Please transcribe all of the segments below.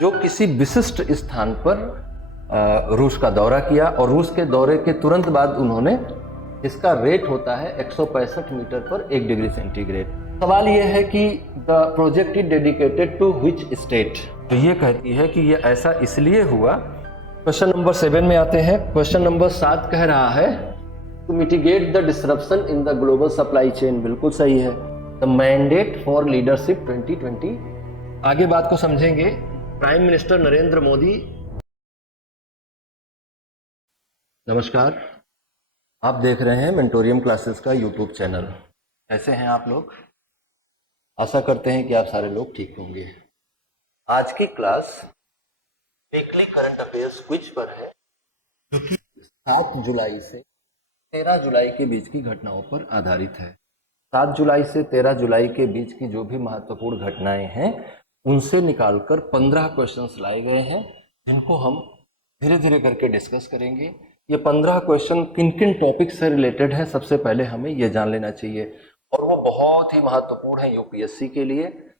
जो किसी विशिष्ट स्थान पर रूस का दौरा किया और रूस के दौरे के तुरंत बाद उन्होंने, इसका रेट होता है 165 मीटर पर 1 डिग्री सेंटीग्रेड। सवाल यह है कि the project is dedicated to which state. तो ये कहती है कि ये ऐसा इसलिए हुआ। क्वेश्चन नंबर 7 में आते हैं। क्वेश्चन नंबर 7 कह रहा है to mitigate the disruption in the global supply chain. बिल्कुल सही है। The mandate for leadership 2020। आगे बात को समझेंगे। Prime minister Narendra Modi. नमस्कार, आप देख रहे हैं मेंटोरियम क्लासेस का यूट्यूब चैनल। कैसे हैं आप लोग? आशा करते हैं कि आप सारे लोग ठीक होंगे। आज की class weekly current affairs quiz पर है, जो कि 7 जुलाई से 13 जुलाई के बीच की घटनाओं पर आधारित है। 7 जुलाई से 13 जुलाई के बीच की जो भी महत्वपूर्ण घटनाएं हैं उनसे निकालकर 15 क्वेश्चंस लाए गए हैं, जिनको हम धीरे धीरे करके डिस्कस करेंगे। ये 15 क्वेश्चन किन किन टॉपिक से रिलेटेड है, सबसे पहले हमें ये जान लेना चाहिए, और वो बहुत ही महत्वपूर्ण है यूपीएससी के लिए,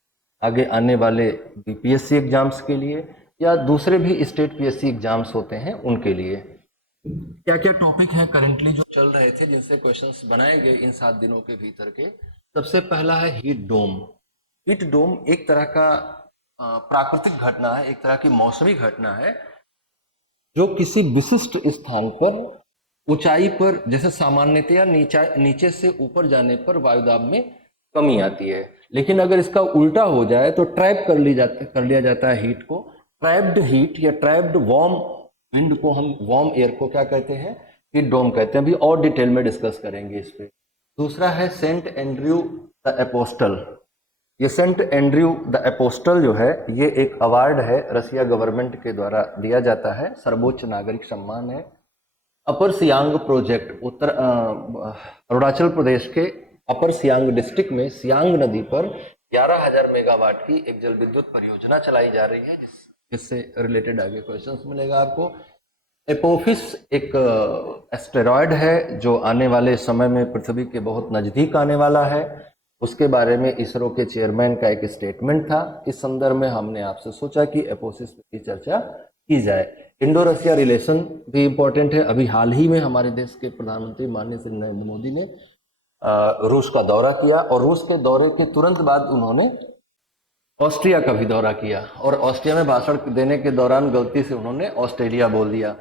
आगे आने वाले बीपीएससी एग्जाम्स के लिए, या दूसरे भी स्टेट पीएससी एग्जाम्स होते हैं उनके लिए। क्या क्या टॉपिक हैं करेंटली जो चल रहे थे, जिनसे क्वेश्चंस बनाए गए इन 7 दिनों के भीतर के। सबसे पहला है हीट डोम। हीट डोम एक तरह का प्राकृतिक घटना है, एक तरह की मौसमी घटना है, जो किसी विशिष्ट स्थान पर ऊंचाई पर, जैसे सामान्यतया नीचे से ऊपर जाने पर वायुदाब में कमी आती है, लेकिन अगर इसका उल्टा हो जाए तो ट्रैप कर लिया जाता है हीट को। ट्रैप्ड हीट या ट्रैप्ड वार्म विंड को, हम वार्म एयर को क्या कहते हैं? हीट डोम कहते हैं। अभी और डिटेल में डिस्कस करेंगे इस पे। दूसरा है सेंट एंड्रयू द एपोस्टल। ये सेंट एंड्रयू द एपोस्टल जो है, ये एक अवार्ड है, रसिया गवर्नमेंट के द्वारा दिया जाता है, सर्वोच्च नागरिक सम्मान है। अपर सियांग प्रोजेक्ट अरुणाचल प्रदेश के अपर सियांग डिस्ट्रिक्ट में सियांग नदी पर 11,000 मेगावाट की एक जल विद्युत परियोजना चलाई जा रही है, जिससे रिलेटेड आगे क्वेश्चंस मिलेगा आपको। एपोफिस एक एस्टेरॉयड है जो आने वाले समय में पृथ्वी के बहुत नजदीक आने वाला है। उसके बारे में इसरो के चेयरमैन का एक स्टेटमेंट था। इस संदर्भ में हमने आपसे सोचा कि एपोफिस की चर्चा की जाए। इंडो रसिया रिलेशन भी इम्पोर्टेंट है। अभी हाल ही में हमारे देश के प्रधानमंत्री माननीय श्री नरेंद्र मोदी ने रूस का दौरा किया, और रूस के दौरे के तुरंत बाद उन्होंने ऑस्ट्रिया का भी दौरा किया, और ऑस्ट्रिया में भाषण देने के दौरान गलती से उन्होंने ऑस्ट्रेलिया बोल दिया।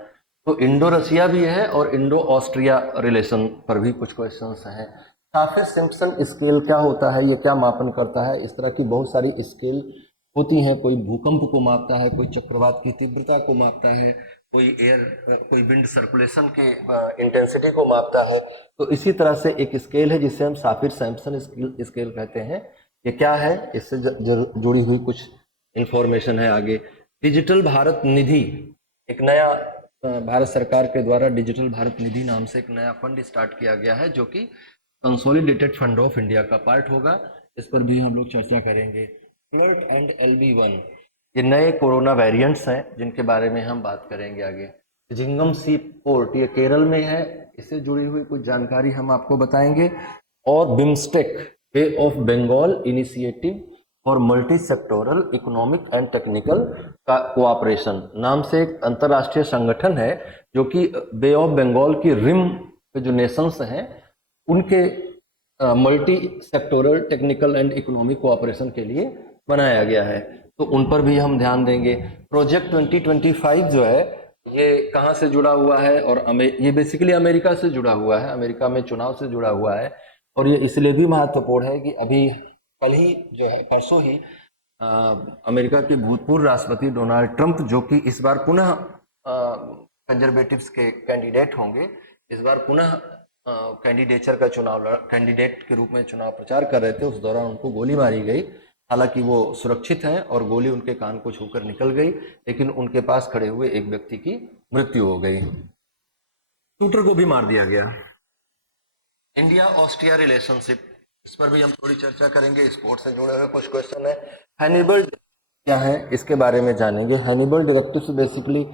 तो इंडो रसिया भी है और इंडो ऑस्ट्रिया रिलेशन पर भी कुछ क्वेश्चंस हैं। साफिर सिम्पसन स्केल क्या होता है, ये क्या मापन करता है? इस तरह की बहुत सारी स्केल होती हैं। कोई भूकंप को मापता है, कोई चक्रवात की तीव्रता को मापता है, कोई विंड सर्कुलेशन के इंटेंसिटी को मापता है। तो इसी तरह से एक स्केल है जिसे हम साफिर सैम्पसन स्केल कहते हैं। ये क्या है, इससे जुड़ी हुई कुछ इंफॉर्मेशन है आगे। डिजिटल भारत निधि, एक नया भारत सरकार के द्वारा डिजिटल भारत निधि नाम से एक नया फंड स्टार्ट किया गया है, जो कि कंसोलिडेटेड फंड ऑफ इंडिया का पार्ट होगा। इस पर भी हम लोग चर्चा करेंगे। फ्लर्ट एंड LB1, ये नए कोरोना वेरिएंट्स हैं जिनके बारे में हम बात करेंगे आगे। जिंगम सी पोर्ट, ये केरल में है, इससे जुड़ी हुई कुछ जानकारी हम आपको बताएंगे। और BIMSTEC, bay of Bengal initiative for multi sectoral economic and technical cooperation नाम से एक अंतर्राष्ट्रीय संगठन है, जो कि बे ऑफ बंगाल की रिम के जो नेशंस हैं उनके multi sectoral technical and economic cooperation के लिए बनाया गया है। तो उन पर भी हम ध्यान देंगे। प्रोजेक्ट 2025 जो है, ये कहाँ से जुड़ा हुआ है? और ये बेसिकली अमेरिका से जुड़ा हुआ है, अमेरिका में चुनाव से जुड़ा हुआ है। और ये इसलिए भी महत्वपूर्ण है कि अभी कल ही जो है, परसों ही अमेरिका के भूतपूर्व राष्ट्रपति डोनाल्ड ट्रंप, जो कि इस बार पुनः कंजर्वेटिव्स के कैंडिडेट होंगे, इस बार पुनः कैंडिडेट के रूप में चुनाव प्रचार कर रहे थे। उस दौरान उनको गोली मारी गई। हालांकि वो सुरक्षित हैं और गोली उनके कान को छूकर निकल गई, लेकिन उनके पास खड़े हुए एक व्यक्ति की मृत्यु हो गई। शूटर को भी मार दिया गया। इंडिया ऑस्ट्रिया रिलेशनशिप, इस पर भी हम थोड़ी चर्चा करेंगे। स्पोर्ट्स से जुड़े हुए कुछ क्वेश्चन है। हैनिबल क्या है, इसके बारे में जानेंगे। Hannibal directives basically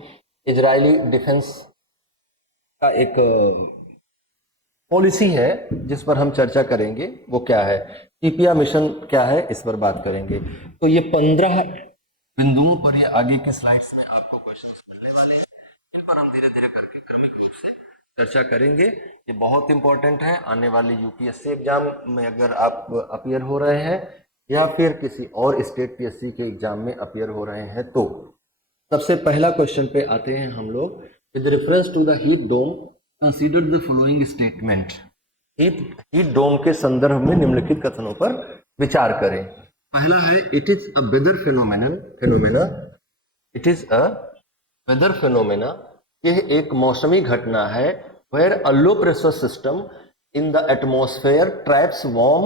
Israeli defence का एक पॉलिसी है जिस पर हम चर्चा करेंगे। वो क्या है? टीपिया मिशन क्या है, इस पर बात करेंगे। तो ये 15 बिंदुओं पर या आगे के स्लाइड्स में आपको क्वेश्चंस मिलने वाले हैं, इन पर हम धीरे धीरे करके क्रमिक रूप से चर्चा करेंगे। ये बहुत इंपॉर्टेंट है आने वाले यूपीएससी एग्जाम में, अगर आप अपीयर हो रहे हैं या फिर किसी और स्टेट पीएससी के एग्जाम में अपीयर हो रहे हैं तो। सबसे पहला क्वेश्चन पे आते हैं हम लोग। With reference to the heat dome consider the following statement. Heat dome के संदर्भ में निम्नलिखित कथनों पर विचार करें। पहला है, it is a weather phenomena. It is a weather phenomena, यह एक मौसमी घटना है। Where a low pressure system in the atmosphere traps warm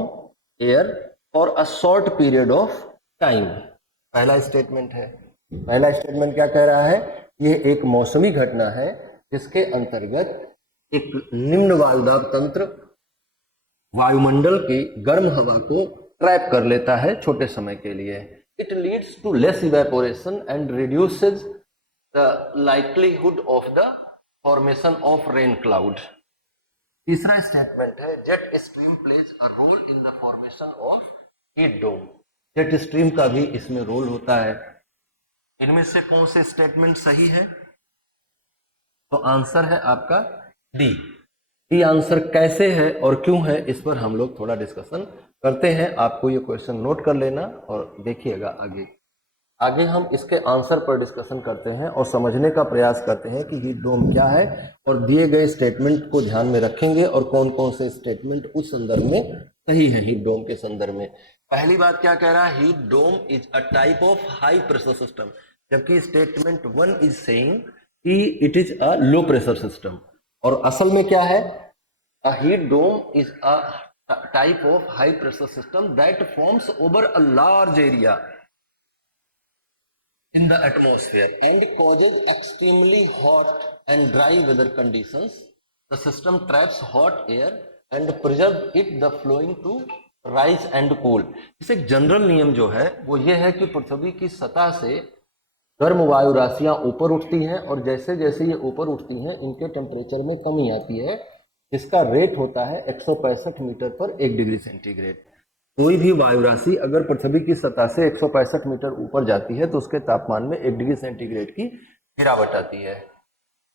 air for a short period of time. पहला स्टेटमेंट है। पहला स्टेटमेंट क्या कह रहा है? यह एक मौसमी घटना है जिसके अंतर्गत एक निम्न वायुदाब तंत्र वायुमंडल की गर्म हवा को ट्रैप कर लेता है छोटे समय के लिए। It leads to less evaporation and reduces the likelihood of the formation of rain cloud. तीसरा स्टेटमेंट है, jet stream plays a role in the formation of heat dome. Jet stream का भी इसमें रोल होता है। इनमें से कौन से स्टेटमेंट सही है? तो आंसर है आपका डी। ये आंसर कैसे है और क्यों है, इस पर हम लोग थोड़ा डिस्कशन करते हैं। आपको ये क्वेश्चन नोट कर लेना और देखिएगा आगे। आगे हम इसके आंसर पर डिस्कशन करते हैं और समझने का प्रयास करते हैं कि हीट डोम क्या है, और दिए गए स्टेटमेंट को ध्यान में रखेंगे और कौन कौन से स्टेटमेंट उस संदर्भ में सही है हीट डोम के संदर्भ में। पहली बात क्या कह रहा है? Heat dome is a type of high pressure system, जबकि स्टेटमेंट 1 इज सेइंग कि it is a low pressure system. और असल में क्या है? A heat dome is a type of high pressure system that forms over a large area in the atmosphere and causes extremely hot and dry weather conditions. The system traps hot air and preserves it the flowing to rise and cool. इस एक general नियम जो है वो ये है कि पृथ्वी की सतह से गर्म वायु राशियां ऊपर उठती हैं और जैसे जैसे ये ऊपर उठती हैं इनके टेम्परेचर में कमी आती है, जिसका रेट होता है 165 मीटर पर 1 डिग्री सेंटीग्रेड। कोई भी वायु राशि अगर पृथ्वी की सतह से 165 मीटर ऊपर जाती है तो उसके तापमान में 1 डिग्री सेंटीग्रेड की गिरावट आती है,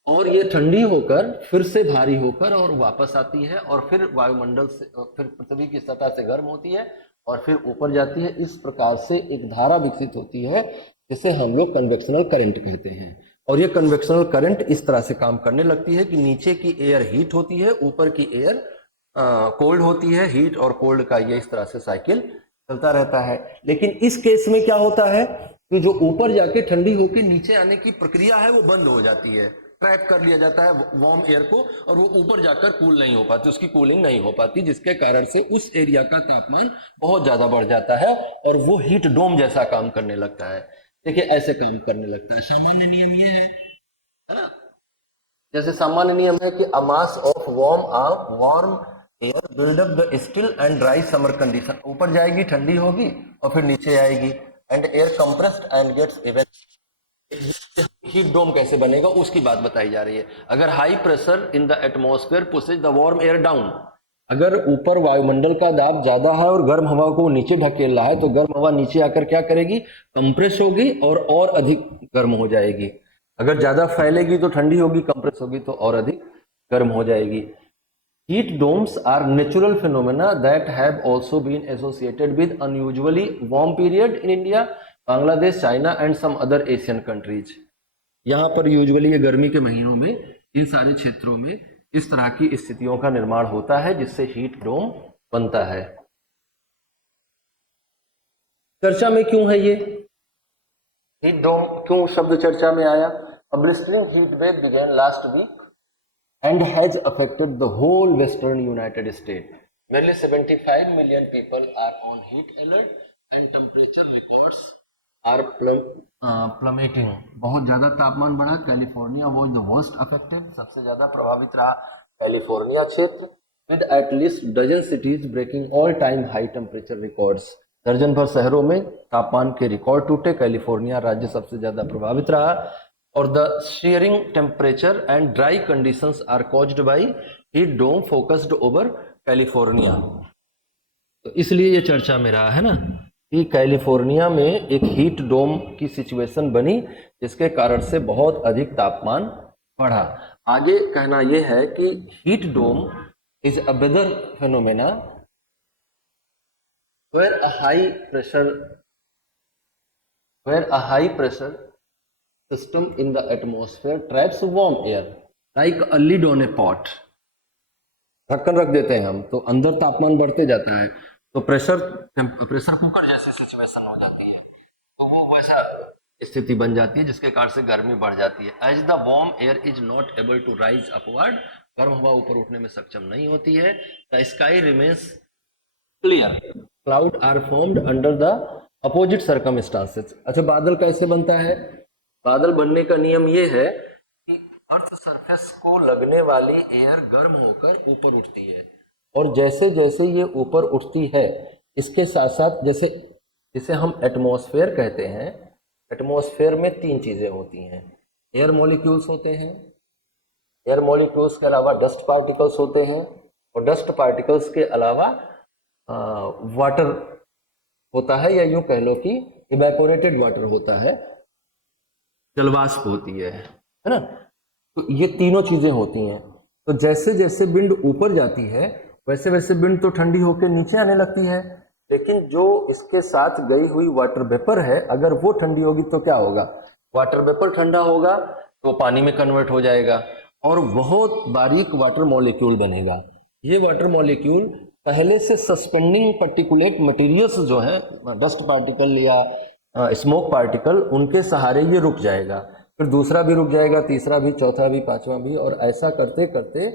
और ये ठंडी होकर फिर से भारी होकर और वापस आती है और फिर वायुमंडल से फिर पृथ्वी की सतह से गर्म होती है और फिर ऊपर जाती है। इस प्रकार से एक धारा विकसित होती है जिसे हम लोग कन्वेक्शनल करंट कहते हैं। और ये कन्वेक्शनल करंट इस तरह से काम करने लगती है कि नीचे की एयर हीट होती है, ऊपर की एयर कोल्ड होती है। हीट और कोल्ड का ये इस तरह से साइकिल चलता रहता है। लेकिन इस केस में क्या होता है कि जो ऊपर जाके ठंडी होकर नीचे आने की प्रक्रिया है वो बंद हो जाती है, ट्रैप कर लिया जाता है वार्म एयर को, और वो ऊपर जाकर कूल नहीं हो पाती, उसकी कूलिंग नहीं हो पाती, जिसके कारण से उस एरिया का तापमान बहुत ज्यादा बढ़ जाता है और वो हीट डोम जैसा काम करने लगता है। देखिए ऐसे काम करने लगता है। सामान्य नियम ये है ना, जैसे सामान्य नियम है कि a mass of warm air build up the still and dry summer condition. ऊपर जाएगी ठंडी होगी और फिर नीचे आएगी, and air compressed and gets evaporated. Heat dome कैसे बनेगा उसकी बात बताई जा रही है। अगर high pressure in the atmosphere pushes the warm air down, अगर ऊपर वायुमंडल का दाब ज्यादा है और गर्म हवा को नीचे ढकेल रहा है तो गर्म हवा नीचे आकर क्या करेगी? कंप्रेस होगी और अधिक गर्म हो जाएगी। अगर ज्यादा फैलेगी तो ठंडी होगी, कंप्रेस होगी तो और अधिक गर्म हो जाएगी। Heat domes are natural phenomena that have also been associated with unusually warm period in India, Bangladesh, China and some other Asian countries. यहाँ पर यूजुअली ये गर्मी के महीनों में इन सारे क्षेत्रों में इस तरह की स्थितियों का निर्माण होता है जिससे हीट डोम बनता है। चर्चा में क्यों है ये हीट डोम, क्यों शब्द चर्चा में आया? A blistering heat wave began last week and has affected the whole western United States. Nearly 75 million people are on heat alert and temperature records are plummeting. बहुत ज्यादा तापमान बढ़ा। California was the worst affected, सबसे ज्यादा प्रभावित रहा California क्षेत्र, with at least dozen cities breaking all time high temperature records. दर्जन भर शहरों में तापमान के रिकॉर्ड टूटे। कैलिफोर्निया राज्य सबसे ज्यादा प्रभावित रहा। और the searing temperature and dry conditions are caused by heat dome focused over California. तो इसलिए ये चर्चा में रहा है ना। कि कैलिफोर्निया में एक हीट डोम की सिचुएशन बनी जिसके कारण से बहुत अधिक तापमान बढ़ा। आगे कहना यह है कि heat dome is a weather phenomena where a high pressure system in the atmosphere traps warm air like a lid on a pot। ढक्कन रख देते हैं हम तो अंदर तापमान बढ़ते जाता है, तो प्रेशर कुकर जैसी सिचुएशन हो जाती है, तो वो वैसा स्थिति बन जाती है जिसके कारण से गर्मी बढ़ जाती है। As the warm air is not able to rise upward, गर्म हवा ऊपर उठने में सक्षम नहीं होती है। The sky remains clear, cloud are formed under the opposite circumstances. अच्छा, बादल कैसे बनता है? बादल बनने का नियम ये है कि अर्थ सरफेस को लगने वाली एयर गर्म होकर ऊपर उठती है, और जैसे जैसे ये ऊपर उठती है इसके साथ साथ जैसे जिसे हम एटमॉस्फेयर कहते हैं, एटमॉस्फेयर में तीन चीजें होती हैं। एयर मॉलिक्यूल्स होते हैं, एयर मॉलिक्यूल्स के अलावा डस्ट पार्टिकल्स होते हैं, और डस्ट पार्टिकल्स के अलावा वाटर होता है, या यूं कह लो कि इवेपोरेटेड वाटर होता है, जलवाष्प होती है ना। तो ये तीनों चीजें होती हैं। तो जैसे जैसे विंड ऊपर जाती है वैसे वैसे विंड तो ठंडी होकर नीचे आने लगती है, लेकिन जो इसके साथ गई हुई वाटर वेपर है अगर वो ठंडी होगी तो क्या होगा? वाटर वेपर ठंडा होगा तो पानी में कन्वर्ट हो जाएगा और बहुत बारीक वाटर मॉलिक्यूल बनेगा। ये वाटर मॉलिक्यूल पहले से सस्पेंडिंग पर्टिकुलेट मटेरियल्स जो है, डस्ट पार्टिकल या स्मोक पार्टिकल, उनके सहारे ये रुक जाएगा, फिर दूसरा भी रुक जाएगा, तीसरा भी, चौथा भी, पांचवा भी, और ऐसा करते करते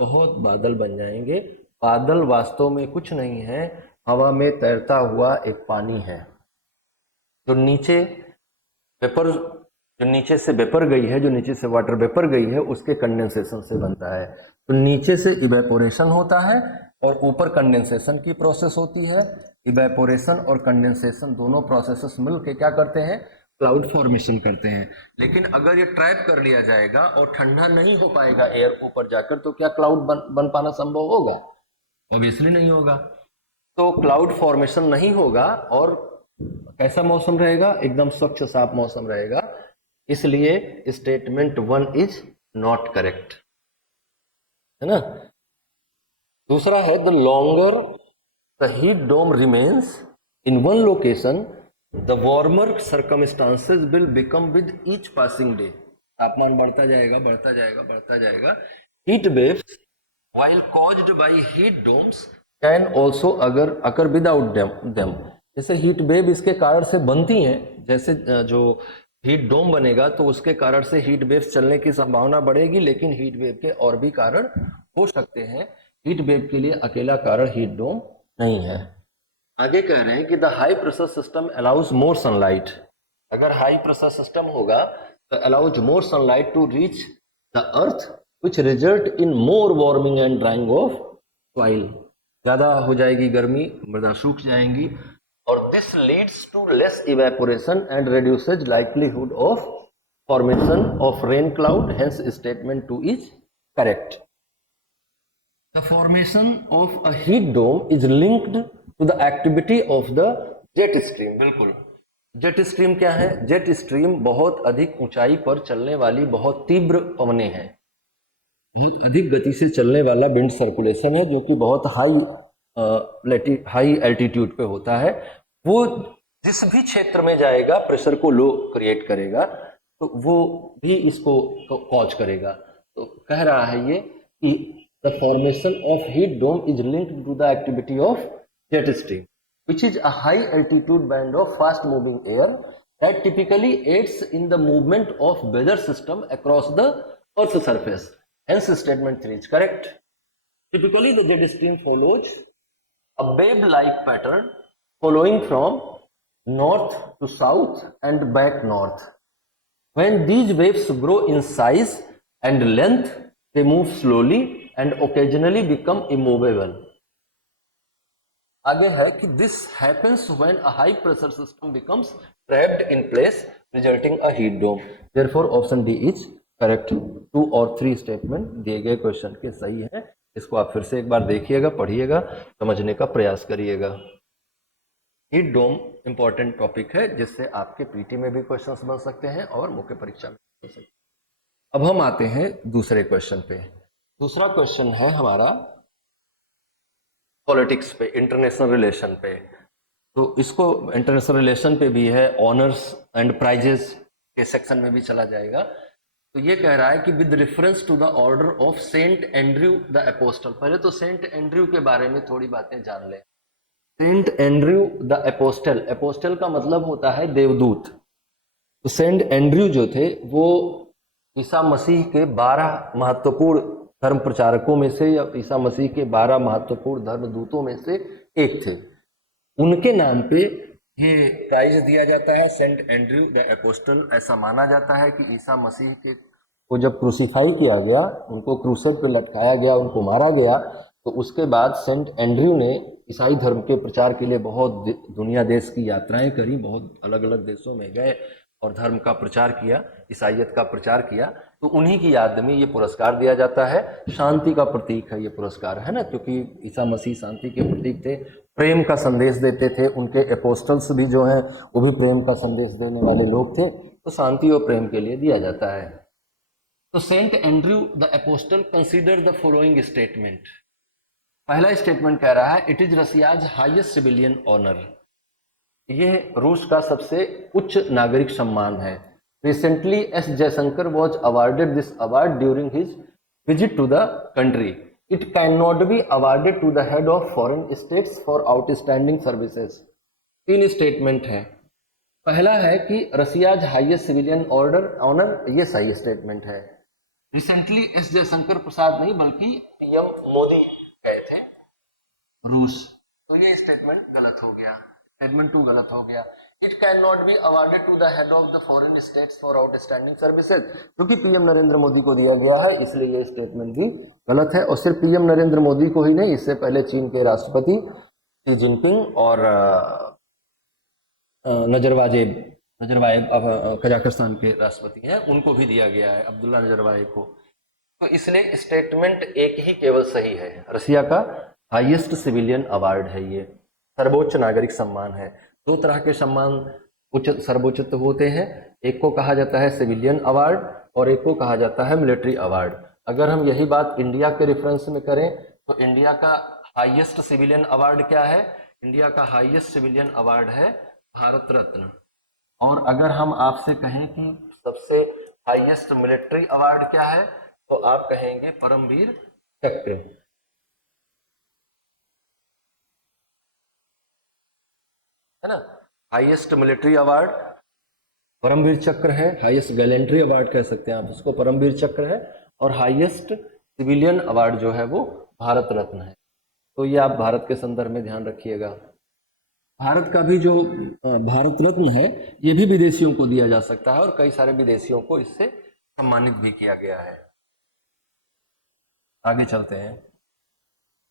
बहुत बादल बन जाएंगे। बादल वास्तव में कुछ नहीं है, हवा में तैरता हुआ एक पानी है जो नीचे वेपर, जो नीचे से वेपर गई है, जो नीचे से वाटर वेपर गई है, उसके कंडेंसेशन से बनता है। तो नीचे से इवेपोरेशन होता है और ऊपर कंडेंसेशन की प्रोसेस होती है। इवेपोरेशन और कंडेंसेशन दोनों प्रोसेसेस मिलकर क्या करते हैं? क्लाउड फॉर्मेशन करते हैं। लेकिन अगर ये ट्रैप कर लिया जाएगा और ठंडा नहीं हो पाएगा एयर ऊपर जाकर, तो क्या क्लाउड बन पाना संभव होगा? ऑब्वियसली नहीं होगा। तो क्लाउड फॉर्मेशन नहीं होगा और कैसा मौसम रहेगा? एकदम स्वच्छ साफ मौसम रहेगा। इसलिए स्टेटमेंट 1 इज नॉट करेक्ट, है ना। दूसरा है the longer the heat dome remains in one location the warmer circumstances will become with each passing day. तापमान बढ़ता जाएगा, बढ़ता जाएगा, बढ़ता जाएगा। Heat waves while caused by heat domes can also occur without them। जैसे हीट वेव इसके कारण से बनती हैं, जैसे जो हीट डोम बनेगा तो उसके कारण से हीट वेव्स चलने की संभावना बढ़ेगी, लेकिन हीट वेव के और भी कारण हो सकते हैं। हीट वेव के लिए अकेला कारण हीट डोम नहीं है। आगे कह रहे हैं कि the high pressure system allows more sunlight. अगर हाई प्रेशर सिस्टम होगा तो allows more sunlight to reach the earth which result in more warming and drying of soil। ज्यादा हो जाएगी गर्मी, मृदा सूख जाएंगी, और this leads to less evaporation and reduces likelihood of formation of rain cloud, hence statement 2 is correct। The formation of a heat dome is linked to the activity of the jet stream। बिल्कुल, jet stream क्या है? Jet stream बहुत अधिक ऊंचाई पर चलने वाली बहुत तीव्र पवनें हैं, बहुत अधिक गति से चलने वाला विंड सर्कुलेशन है जो कि बहुत हाई एल्टीट्यूड पे होता है। वो जिस भी क्षेत्र में जाएगा प्रेशर को लो क्रिएट करेगा, तो वो भी इसको कॉज करेगा। तो कह रहा है ये कि the formation of heat dome is linked to the activity of jet stream which is a high altitude band of fast moving air that typically aids in the movement of weather system across the earth's surface। Hence statement 3 is correct। Typically the jet stream follows a wave-like pattern following from north to south and back north। When these waves grow in size and length, they move slowly and occasionally become immovable। आगे है कि this happens when a high pressure system becomes trapped in place resulting a heat dome। Therefore option D is correct. 2 और 3 statement दिए गए question के सही है। इसको आप फिर से एक बार देखिएगा, पढ़िएगा, समझने का प्रयास करिएगा। हीट डोम इंपॉर्टेंट टॉपिक है जिससे आपके पीटी में भी क्वेश्चंस बन सकते हैं और मुख्य परीक्षा में बन सकते हैं। अब हम आते हैं दूसरे क्वेश्चन पे। दूसरा क्वेश्चन है हमारा पॉलिटिक्स पे, इंटरनेशनल रिलेशन पे। तो इसको इंटरनेशनल रिलेशन पे भी है, ऑनर्स एंड प्राइजेस के सेक्शन में भी चला जाएगा। तो ये कह रहा है कि with reference to the order of saint Andrew the apostle. पहले तो सेंट एंड्रयू के बारे में थोड़ी बातें जान लें। Saint Andrew the apostle, apostle का मतलब होता है देवदूत। तो सेंट एंड्रयू जो थे वो ईसा मसीह के 12 महत्वपूर्ण धर्म प्रचारकों में से, या ईसा मसीह के 12 महत्वपूर्ण धर्म दूतों में से एक थे। उनके नाम पे ये प्राइज दिया जाता है, सेंट एंड्रयू द एपोस्टल। ऐसा माना जाता है कि ईसा मसीह के को जब क्रूसीफाई किया गया, उनको क्रूसेड पे लटकाया गया, उनको मारा गया, तो उसके बाद सेंट एंड्रयू ने ईसाई धर्म के प्रचार के लिए बहुत दुनिया देश की यात्राएं करी, बहुत अलग अलग देशों में गए और धर्म का प्रचार किया, ईसाइयत का प्रचार किया। तो उन्हीं की याद में ये पुरस्कार दिया जाता है। शांति का प्रतीक है ये पुरस्कार, है ना, क्योंकि ईसा मसीह शांति के प्रतीक थे, प्रेम का संदेश देते थे। उनके एपोस्टल्स भी जो हैं वो भी प्रेम का संदेश देने वाले लोग थे। तो शांति और प्रेम के लिए दिया जाता है। तो saint Andrew the apostle consider the following statement. पहला स्टेटमेंट कह रहा है, it is Russia's highest civilian honour. यह रूस का सबसे उच्च नागरिक सम्मान है। Recently S Jaishankar was awarded this award during his visit to the country. It can not be awarded to the head of foreign states for outstanding services. 3 statement है। पहला है कि रसियाज हाईएस्ट सिविलियन ऑनर, ये सही statement है। Recently S Jaishankar Prasad नहीं बल्कि PM Modi गए थे रूस। तो ये स्टेटमेंट गलत हो गया, स्टेटमेंट 2 गलत हो गया। It can not be awarded to the head of the foreign states for outstanding services, क्योंकि पीएम नरेंद्र मोदी को दिया गया है, इसलिए ये स्टेटमेंट भी गलत है। और सिर्फ पीएम नरेंद्र मोदी को ही नहीं, इससे पहले चीन के राष्ट्रपति शी जिनपिंग और नजरबायेव अब कजाकिस्तान के राष्ट्रपति हैं, उनको भी दिया गया है, अब्दुल्ला नजरबायेव को। तो इसलिए स्टेटमेंट एक ही केवल सही है। रसिया का हाईएस्ट सिविलियन अवार्ड है, ये सर्वोच्च नागरिक सम्मान है। 2 तरह के सम्मान उच्च सर्वोच्च होते हैं, एक को कहा जाता है सिविलियन अवार्ड और एक को कहा जाता है मिलिट्री अवार्ड। अगर हम यही बात इंडिया के रेफरेंस में करें तो इंडिया का हाईएस्ट सिविलियन अवार्ड क्या है? इंडिया का हाईएस्ट सिविलियन अवार्ड है भारत रत्न। और अगर हम आपसे कहें कि सबसे हाईएस्ट मिलिट्री अवार्ड क्या है, तो आप कहेंगे परमवीर चक्र, है ना। हाईएस्ट मिलिट्री अवार्ड परमवीर चक्र है, हाईएस्ट गैलेंट्री अवार्ड कह सकते हैं आप उसको, परमवीर चक्र है। और हाईएस्ट सिविलियन अवार्ड जो है वो भारत रत्न है। तो ये आप भारत के संदर्भ में ध्यान रखिएगा। भारत का भी जो भारत रत्न है ये भी विदेशियों को दिया जा सकता है और कई सारे विदेशियों को इससे सम्मानित भी किया गया है। आगे चलते हैं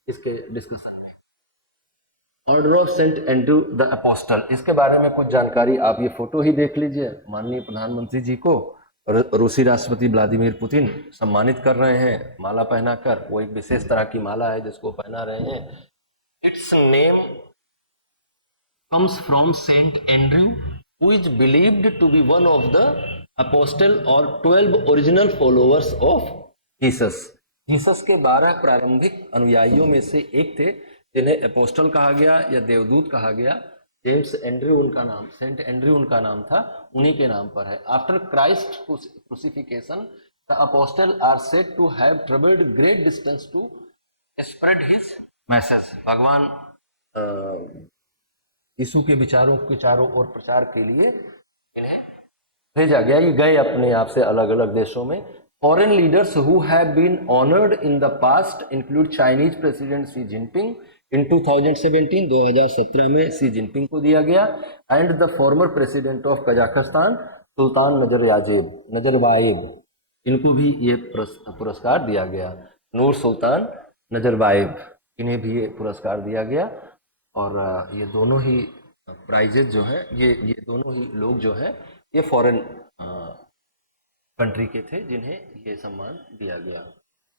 इसके डिस्कशन में। Order of saint Andrew the apostle, इसके बारे में कुछ जानकारी आप ये फोटो ही देख लीजिए। माननीय प्रधानमंत्री जी को रूसी राष्ट्रपति व्लादिमीर पुतिन सम्मानित कर रहे हैं माला पहनाकर। वो एक विशेष तरह की माला है जिसको पहना रहे हैं। It's name comes from Saint Andrew, who is believed to be one of the apostle or 12 original followers of Jesus. Jesus के 12 प्रारंभिक अनुयायियों में से एक थे जिन्हें अपोस्टल कहा गया या देवदूत कहा गया। जेम्स एंड्रयू उनका नाम, सेंट एंड्रयू उनका नाम था, उन्हीं के नाम पर है। After Christ crucifixion the apostle are said to have travelled great distance to spread his message. भगवान यीशु के विचारों के चारों ओर प्रचार के लिए इन्हें भेजा गया। ये गए अपने आप से अलग अलग देशों में। Foreign leaders who have been honoured in the past include Chinese president Xi Jinping in 2017 में शी जिनपिंग को दिया गया, and the former president of Kazakhstan Sultan Nazarbayev, इनको भी ये पुरस्कार दिया गया। नूर सुल्तान नजरबायेव, इन्हें भी ये पुरस्कार दिया गया। और ये दोनों ही प्राइजेज जो है, ये दोनों ही लोग जो है ये फॉरेन कंट्री के थे जिन्हें ये सम्मान दिया गया।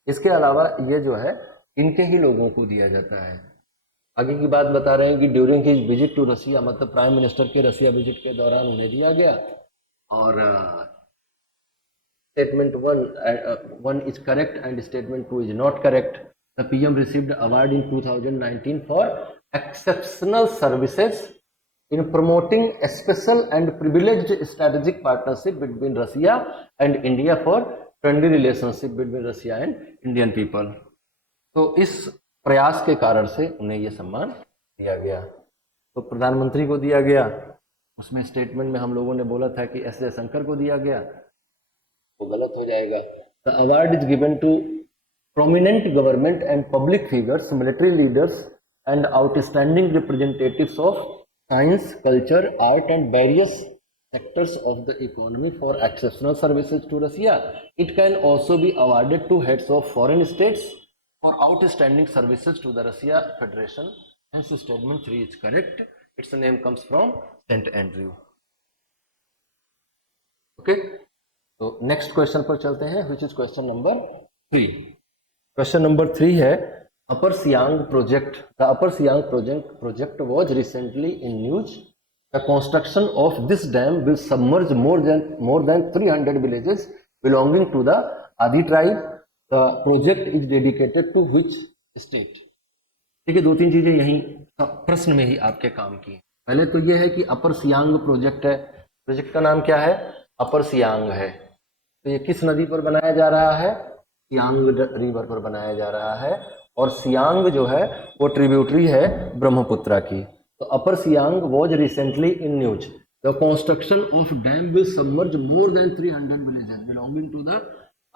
इसके अलावा ये जो है इनके ही लोगों को दिया जाता है। आगे की बात बता रहे हैं कि ड्यूरिंग हिज विजिट टू रसिया, मतलब प्राइम मिनिस्टर के रसिया विजिट के दौरान उन्हें दिया गया। और statement one is correct and statement 2 is not correct. The PM received award in 2019 for exceptional services in promoting a special and privileged strategic partnership between Russia and India for friendly relationship between Russia and Indian people. तो इस प्रयास के कारण से उन्हें यह सम्मान दिया गया। तो प्रधानमंत्री को दिया गया, उसमें स्टेटमेंट में हम लोगों ने बोला था कि एस जयशंकर को दिया गया, वो गलत हो जाएगा। The award is given to prominent government and public figures, military leaders and outstanding representatives of science, culture, art and various sectors of the economy for exceptional services to Russia. It can also be awarded to heads of foreign states for outstanding services to the Russia Federation. Hence statement 3 is correct. Its name comes from St. Andrew. Okay. तो next question पर चलते हैं, which is question number 3। Question number 3 है Upper Siang project. The Upper Siang project was recently in news. The construction of this dam will submerge more than 300 villages belonging to the Adi tribe. The project is dedicated to which state. ठीक है, 2-3 चीजें यही प्रश्न में ही आपके काम की। पहले तो यह है कि अपर सियांग प्रोजेक्ट है, प्रोजेक्ट का नाम क्या है? अपर सियांग है। तो ये किस नदी पर बनाया जा रहा है? सियांग रिवर पर बनाया जा रहा है। और सियांग जो है वो ट्रिब्यूटरी है ब्रह्मपुत्रा की। तो Upper Siang was recently in news. The construction of dam will submerge more than 300 villages belonging to the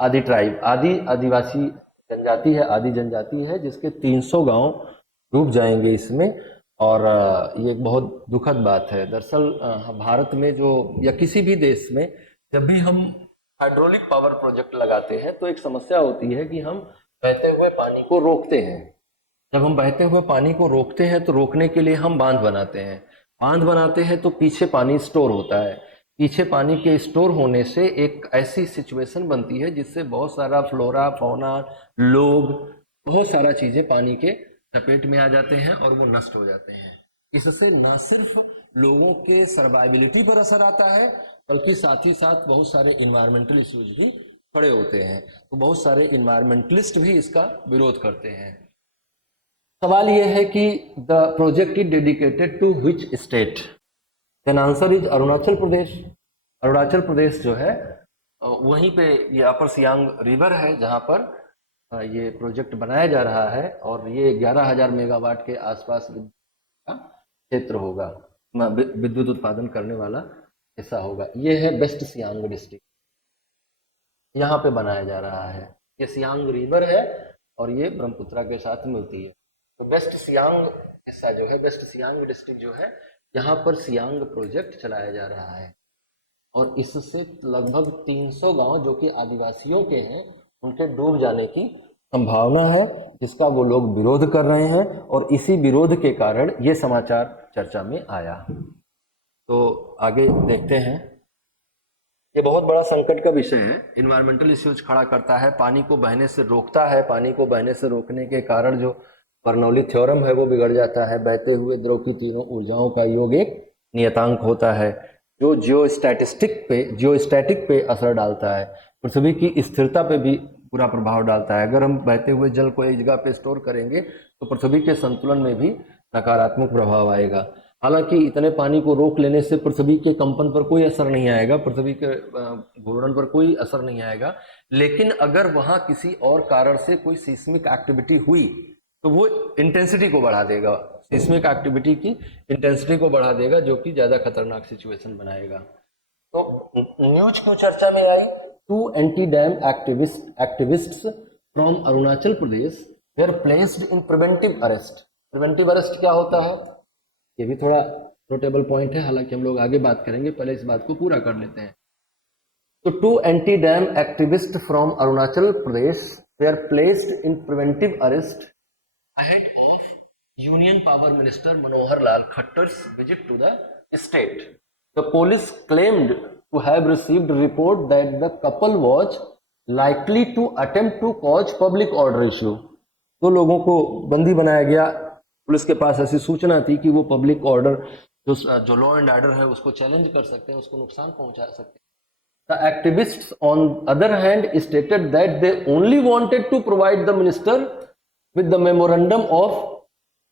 Adi tribe. Adi आदिवासी जनजाति है, आदि जनजाति है, जिसके 300 गांव डूब जाएंगे इसमें। और ये एक बहुत दुखद बात है। दरअसल भारत में जो या किसी भी देश में जब भी हम हाइड्रोलिक पावर प्रोजेक्ट लगाते हैं तो एक समस्या होती है कि हम बहते हुए पानी को रोकते हैं। जब हम बहते हुए पानी को रोकते हैं तो रोकने के लिए हम बांध बनाते हैं। बांध बनाते हैं तो पीछे पानी स्टोर होता है। पीछे पानी के स्टोर होने से एक ऐसी सिचुएशन बनती है जिससे बहुत सारा फ्लोरा, फौना, लोग, बहुत सारा चीजें पानी के चपेट में आ जाते हैं और वो नष्ट हो जाते हैं। इससे न सिर्फ लोगों के सर्वाइबिलिटी पर असर आता है बल्कि साथ ही साथ बहुत सारे इन्वायरमेंटल इश्यूज भी खड़े होते हैं। तो बहुत सारे इन्वायरमेंटलिस्ट भी इसका विरोध करते हैं। सवाल यह है कि the project is dedicated to which state? Then answer is Arunachal Pradesh. Arunachal Pradesh जो है वहीं पे ये अपर सियांग रिवर है जहां पर ये प्रोजेक्ट बनाया जा रहा है। और ये 11,000 मेगावाट के आसपास का क्षेत्र होगा, विद्युत उत्पादन करने वाला ऐसा होगा। ये है वेस्ट सियांग डिस्ट्रिक्ट, यहाँ पे बनाया जा रहा है। ये सियांग रिवर है और ये ब्रह्मपुत्रा के साथ मिलती है। तो वेस्ट सियांग हिस्सा जो है, वेस्ट सियांग डिस्ट्रिक्ट जो है, यहाँ पर सियांग प्रोजेक्ट चलाया जा रहा है। और इससे लगभग 300 गांव जो कि आदिवासियों के हैं उनके डूब जाने की संभावना है, जिसका वो लोग विरोध कर रहे हैं। और इसी विरोध के कारण ये समाचार चर्चा में आया। तो आगे देखते हैं। ये बहुत बड़ा संकट का विषय है। इन्वायरमेंटल इश्यूज खड़ा करता है, पानी को बहने से रोकता है। पानी को बहने से रोकने के कारण जो बर्नौली थ्योरम है वो बिगड़ जाता है। बहते हुए द्रव की तीनों ऊर्जाओं का योग एक नियतांक होता है जो जियोस्टैटिक पे असर डालता है। पृथ्वी की स्थिरता पे भी पूरा प्रभाव डालता है। अगर हम बहते हुए जल को एक जगह पे स्टोर करेंगे तो पृथ्वी के संतुलन में भी नकारात्मक प्रभाव आएगा। हालांकि इतने पानी को रोक लेने से पृथ्वी के कंपन पर कोई असर नहीं आएगा, पृथ्वी के घूर्णन पर कोई असर नहीं आएगा। लेकिन अगर वहां किसी और कारण से कोई सीस्मिक एक्टिविटी हुई तो वो इंटेंसिटी को बढ़ा देगा, सीस्मिक एक्टिविटी की इंटेंसिटी को बढ़ा देगा, जो कि ज्यादा खतरनाक सिचुएशन बनाएगा। तो न्यूज क्यों चर्चा में आई? 2 anti dam activists from Arunachal Pradesh were placed in preventive arrest. Preventive arrest क्या होता है? ये भी थोड़ा नोटेबल पॉइंट है, हालांकि हम लोग आगे बात करेंगे, पहले इस बात को पूरा कर लेते हैं। तो 2 anti dam activist from Arunachal Pradesh were placed in preventive arrest ahead of Union Power Minister Manohar Lal Khattar's visit to the state. The police claimed to have received report that the couple was likely to attempt to cause public order issue. दो लोगों को बंदी बनाया गया police के पास ऐसी सूचना थी कि वो पब्लिक ऑर्डर जो लॉ एंड ऑर्डर है उसको चैलेंज कर सकते हैं, उसको नुकसान पहुंचा सकते हैं. The activists, on other hand, stated that they only wanted to provide the minister with the memorandum of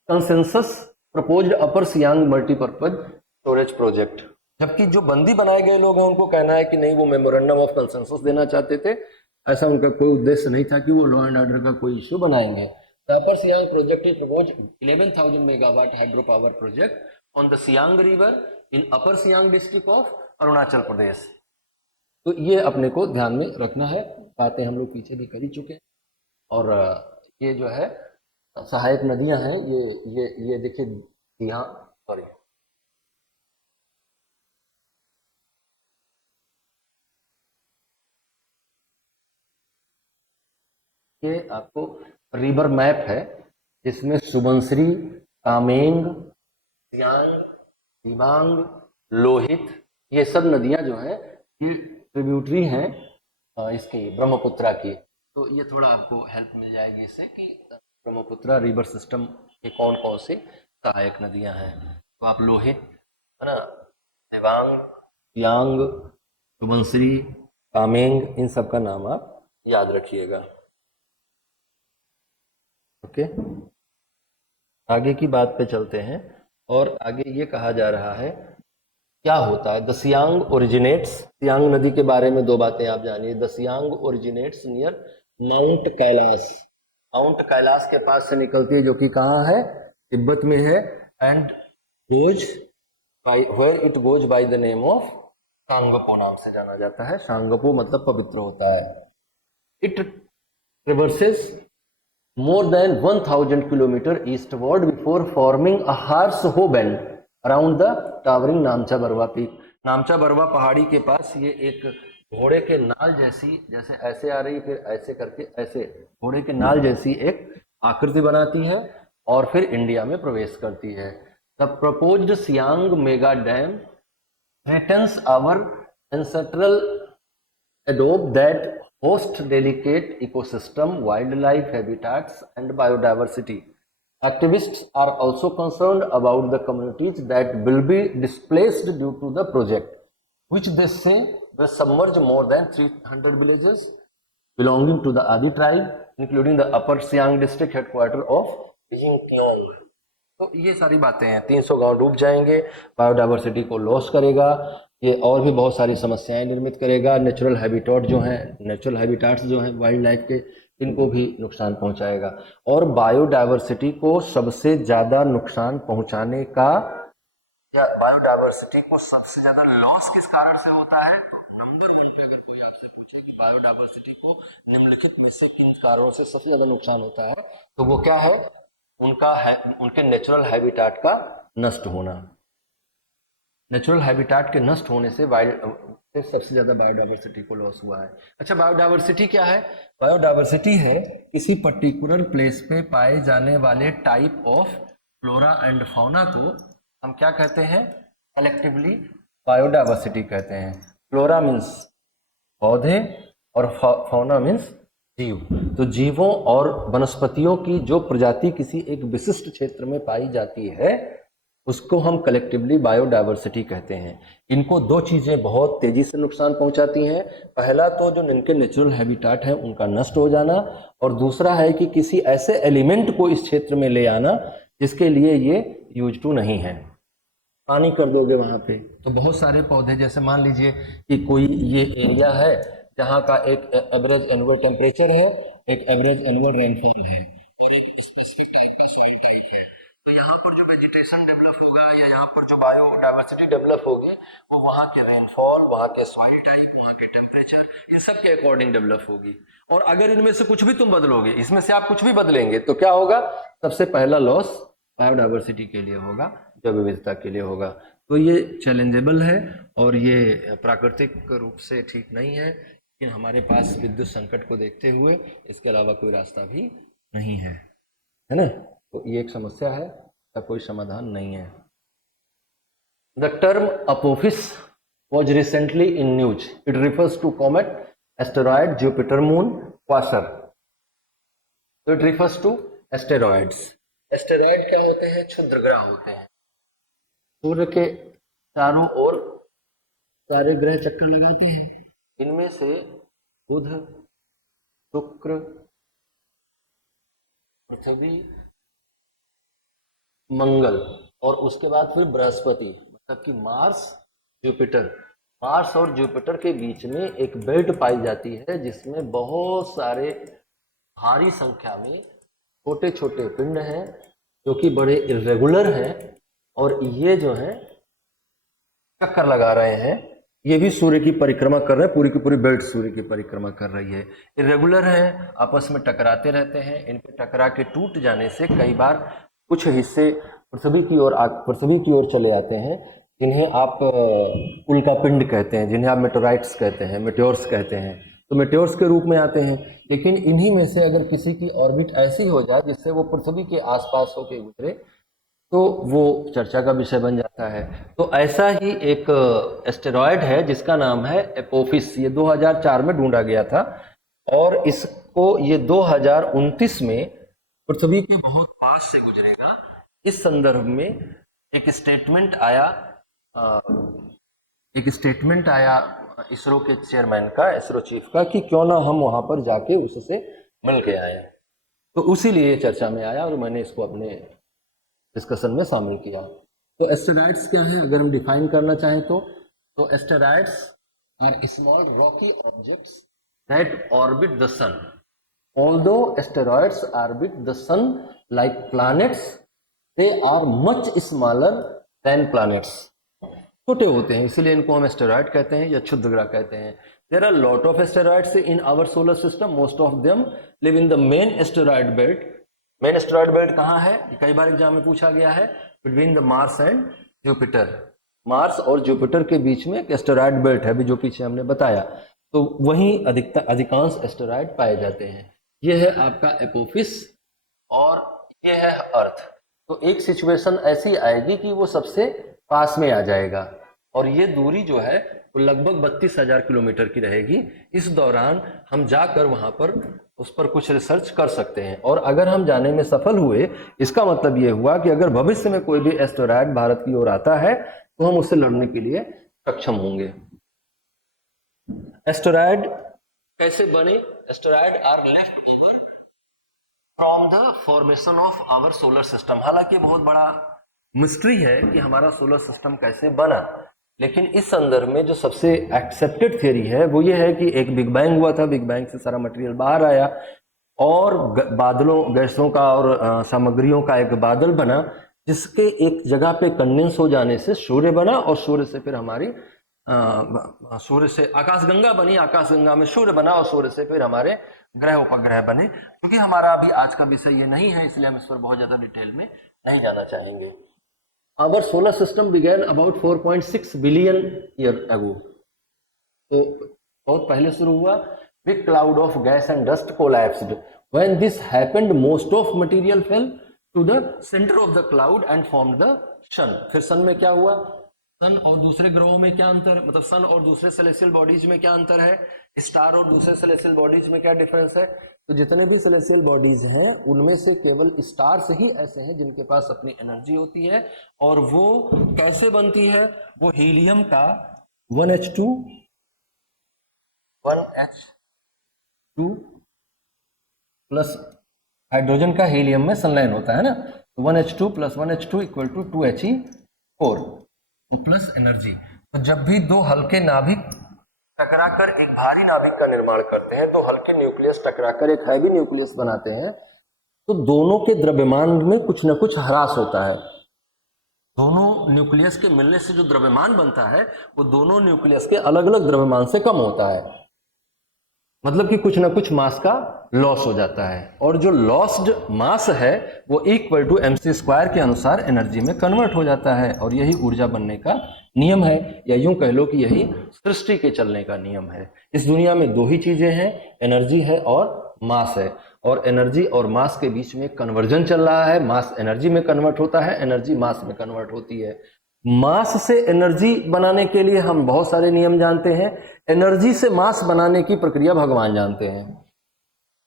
consensus proposed Upper Siang multipurpose storage project. जबकि जो बंदी बनाए गए लोग हैं उनको कहना है कि नहीं, वो मेमोरेंडम ऑफ कंसेंसस देना चाहते थे. ऐसा उनका कोई उद्देश्य नहीं था कि वो लॉ एंड ऑर्डर का कोई इश्यू बनाएंगे. The Upper Siang project is proposed 11,000 megawatt hydropower project on the Siang River in Upper Siang district of Arunachal Pradesh. तो ये अपने को ध्यान में रखना है. बातें हम लोग पीछे भी कर ही चुके हैं. और ये जो है सहायक नदियां हैं, ये देखिए यहाँ, सॉरी, ये आपको रिवर मैप है जिसमें सुबनसिरी, कामेंग, सियांग, दिबांग, लोहित, ये सब नदियां जो हैं ये ट्रिब्यूटरी हैं इसकी ब्रह्मपुत्रा की. तो ये थोड़ा आपको हेल्प मिल जाएगी इससे कि ब्रह्मपुत्रा रिवर सिस्टम के कौन कौन से सहायक नदियां हैं. तो आप लोहित, है ना, दिबांग, सियांग, सुबनसिरी, कामेंग, इन सब का नाम आप याद रखिएगा. ओके, आगे की बात पे चलते हैं. और आगे ये कहा जा रहा है क्या होता है. द सियांग ओरिजिनेट्स, सियांग नदी के बारे में दो बातें आप जानिए. The Siang originates near mount Kailash, mount Kailash के पास से निकलती है, जो कि कहाँ है, तिब्बत में है. And goes by, where it goes by the name of Tsangpo, नाम से जाना जाता है. सांगपो मतलब पवित्र होता है. It traverses more than 1000 kilometer eastward before forming a horse hoe bend around the towering नामचा Barwa peak. नामचा Barwa पहाड़ी के पास ये एक घोड़े के नाल जैसी, जैसे ऐसे आ रही फिर ऐसे करके ऐसे घोड़े के नाल जैसी एक आकृति बनाती है और फिर इंडिया में प्रवेश करती है. The proposed Siang mega dam threatens our ancestral adobe that host delicate ecosystem, wildlife habitats and biodiversity. Activists are also concerned about the communities that will be displaced due to the project, which they say will submerge more than 300 villages belonging to the Adi tribe, including the Upper Siang district headquarters of Jingtiong. तो ये सारी बातें हैं. 300 गांव डूब जाएंगे, biodiversity को loss करेगा, ये और भी बहुत सारी समस्याएं निर्मित करेगा. नेचुरल हैबिटेट जो हैं, नेचुरल हैबिटेट्स जो हैं वाइल्ड लाइफ के, इनको भी नुकसान पहुंचाएगा. और बायोडाइवर्सिटी को सबसे ज़्यादा नुकसान पहुंचाने का, या बायोडाइवर्सिटी को सबसे ज़्यादा लॉस किस कारण से होता है, तो नंबर 1 पे अगर कोई आपसे पूछे कि बायोडाइवर्सिटी को निम्नलिखित में से किन कारणों से सबसे ज़्यादा नुकसान होता है, तो वो क्या है, उनका है उनके नेचुरल हैबिटेट का नष्ट होना. नेचुरल हैबिटेट के नष्ट होने से सबसे ज्यादा बायोडाइवर्सिटी को लॉस हुआ है. अच्छा, बायोडाइवर्सिटी क्या है? बायोडाइवर्सिटी है किसी पर्टिकुलर प्लेस पे पाए जाने वाले type of flora and fauna को हम क्या कहते हैं, कलेक्टिवली बायोडाइवर्सिटी कहते हैं. फ्लोरा मीन्स पौधे और फौना मीन्स जीव. तो जीवों और वनस्पतियों की जो प्रजाति किसी एक विशिष्ट क्षेत्र में पाई जाती है उसको हम कलेक्टिवली बायोडाइवर्सिटी कहते हैं. इनको दो चीज़ें बहुत तेज़ी से नुकसान पहुंचाती हैं. पहला तो जो इनके नेचुरल हैबिटेट है उनका नष्ट हो जाना, और दूसरा है कि किसी ऐसे एलिमेंट को इस क्षेत्र में ले आना जिसके लिए ये यूज टू नहीं है. पानी कर दोगे वहाँ पे तो बहुत सारे पौधे, जैसे मान लीजिए कि कोई ये एरिया है जहाँ का एक एवरेज एनुअल टेम्परेचर है, एक एवरेज एनुअल रेनफॉल है, स्पेसिफिक टाइप का सॉइल टाइप है, तो यहाँ पर जो वेजिटेशन डेवलप होगा या यहाँ पर जो बायोडाइवर्सिटी डेवलप होगी वो वहाँ के रेनफॉल, वहाँ के सॉइल टाइप, वहाँ के टेम्परेचर, इन सब के अकॉर्डिंग डेवलप होगी. और अगर इनमें से कुछ भी तुम बदलोगे, इसमें से आप कुछ भी बदलेंगे तो क्या होगा, सबसे पहला लॉस बायोडाइवर्सिटी के लिए होगा, जैव विविधता के लिए होगा. तो ये चैलेंजेबल है और ये प्राकृतिक रूप से ठीक नहीं है, लेकिन हमारे पास विद्युत संकट को देखते हुए इसके अलावा कोई रास्ता भी नहीं है ना. तो ये एक समस्या है, इसका कोई समाधान नहीं है. The term Apophis was recently in news. It refers to comet, asteroid, Jupiter, Moon, quasar. So it refers to asteroids. Asteroid क्या होते हैं? क्षुद्रग्रह होते हैं। सूर्य के चारों ओर सारे ग्रह चक्कर लगाते हैं। इनमें से बुध, शुक्र, पृथ्वी, मंगल और उसके बाद फिर बृहस्पति, मतलब कि मार्स, जुपिटर। मार्स और जुपिटर के बीच में एक बेल्ट पाई जाती है जिसमें बहुत सारे भारी संख्या में छोटे छोटे पिंड हैं जो कि बड़े इर्रेगुलर हैं, और ये जो है चक्कर लगा रहे हैं। ये भी सूर्य की परिक्रमा कर रहे हैं, पूरी की पूरी बेल्ट सूर्य की परिक्रमा कर रही है। इरेगुलर है, आपस में टकराते रहते हैं। इन पे टकरा के टूट जाने से कई बार कुछ हिस्से पृथ्वी की ओर चले आते हैं, जिन्हें आप उल्का पिंड कहते हैं, जिन्हें आप मेटेराइट्स कहते हैं, मेटेओर्स कहते हैं। तो मेटेओर्स के रूप में आते हैं। लेकिन इन्हीं में से अगर किसी की ऑर्बिट ऐसी हो जाए जिससे वो पृथ्वी के आसपास होके गुजरे तो वो चर्चा का विषय बन जाता है। तो ऐसा ही एक एस्टेरॉयड है जिसका नाम है एपोफिस। ये 2004 में ढूंढा गया था और इसको ये 2029 में पृथ्वी के बहुत पास से गुजरेगा। इस संदर्भ में एक स्टेटमेंट आया इसरो के चेयरमैन का, इसरो चीफ का, कि क्यों ना हम वहां पर जाके उससे मिल के आए। तो उसी लिए चर्चा में आया और मैंने इसको अपने डिस्कशन में शामिल किया। तो एस्टेरॉइड्स क्या है अगर हम डिफाइन करना चाहें तो asteroids are small rocky objects that orbit the sun. Although asteroids orbit the sun like planets, they are much smaller than planets. छोटे होते हैं, इसलिए इनको हम एस्टेरॉइड कहते हैं या क्षुद्रग्रह कहते हैं। There are lot of asteroids in our solar system, most of them live in the main asteroid belt. Main asteroid belt कहाँ है? कई बार एग्जाम में पूछा गया है, between the Mars and Jupiter. Mars और जुपिटर के बीच में एक एस्टेरॉइड बेल्ट है, अभी जो पीछे हमने बताया। तो वहीं अधिकांश एस्टेरॉइड पाए जाते हैं। ये है आपका एपोफिस और ये है अर्थ। तो एक सिचुएशन ऐसी आएगी कि वो सबसे पास में आ जाएगा और ये दूरी जो है वो लगभग 32,000 किलोमीटर की रहेगी। इस दौरान हम जाकर वहां पर उस पर कुछ रिसर्च कर सकते हैं, और अगर हम जाने में सफल हुए, इसका मतलब ये हुआ कि अगर भविष्य में कोई भी एस्टेरॉइड भारत की ओर आता है तो हम उससे लड़ने के लिए सक्षम होंगे। एस्टेरॉइड कैसे बने? Asteroid are left over from the formation of our solar system. हालांकि बहुत बड़ा मिस्ट्री है कि हमारा सोलर सिस्टम कैसे बना, लेकिन इस संदर्भ में जो सबसे एक्सेप्टेड थियरी है वो ये है कि एक बिग बैंग हुआ था, बिग बैंग से सारा मटेरियल बाहर आया और बादलों, गैसों का और सामग्रियों का एक बादल बना, जिसके एक जगह पे कंडेंस हो जाने से सूर्य बना, और सूर्य से फिर हमारी सूर्य से आकाशगंगा बनी, आकाशगंगा में सूर्य बना, और सूर्य से फिर हमारे ग्रह उपग्रह बने। क्योंकि हमारा अभी आज का विषय ये नहीं है, इसलिए हम इस पर बहुत ज्यादा डिटेल में नहीं जाना चाहेंगे। Our solar system began about 4.6 billion year ago. तो बहुत पहले शुरू हुआ। Big cloud of gas and dust collapsed. When this happened, most of material fell to the center of the cloud and formed the sun. फिर सन में क्या हुआ? सन और दूसरे ग्रहों में क्या अंतर है, मतलब सन और दूसरे सेलेस्टियल बॉडीज में क्या अंतर है, स्टार और दूसरे सेलेस्टियल बॉडीज में क्या डिफरेंस है? तो जितने भी सेलेस्टियल बॉडीज हैं उनमें से केवल स्टार्स ही ऐसे हैं जिनके पास अपनी एनर्जी होती है, और वो कैसे बनती है? वो हीलियम का 1H2 प्लस हाइड्रोजन का हीलियम में संलयन होता है ना, 1H2 plus 1H2 equal to 2He4 plus energy. तो जब भी दो हल्के नाभिक टकराकर एक भारी नाभिक का निर्माण करते हैं, दो हल्के न्यूक्लियस टकराकर एक हैवी न्यूक्लियस बनाते हैं, तो दोनों के द्रव्यमान में कुछ न कुछ ह्रास होता है। दोनों न्यूक्लियस के मिलने से जो द्रव्यमान बनता है वो दोनों न्यूक्लियस के अलग अलग द्रव्यमान से कम होता है, मतलब कि कुछ ना कुछ मास का लॉस हो जाता है, और जो लॉस्ड मास है वो इक्वल टू mc² के अनुसार एनर्जी में कन्वर्ट हो जाता है, और यही ऊर्जा बनने का नियम है, या यूं कह लो कि यही सृष्टि के चलने का नियम है। इस दुनिया में दो ही चीजें हैं, एनर्जी है और मास है, और एनर्जी और मास के बीच में कन्वर्जन चल रहा है। मास एनर्जी में कन्वर्ट होता है, एनर्जी मास में कन्वर्ट होती है। मास से एनर्जी बनाने के लिए हम बहुत सारे नियम जानते हैं, एनर्जी से मास बनाने की प्रक्रिया भगवान जानते हैं।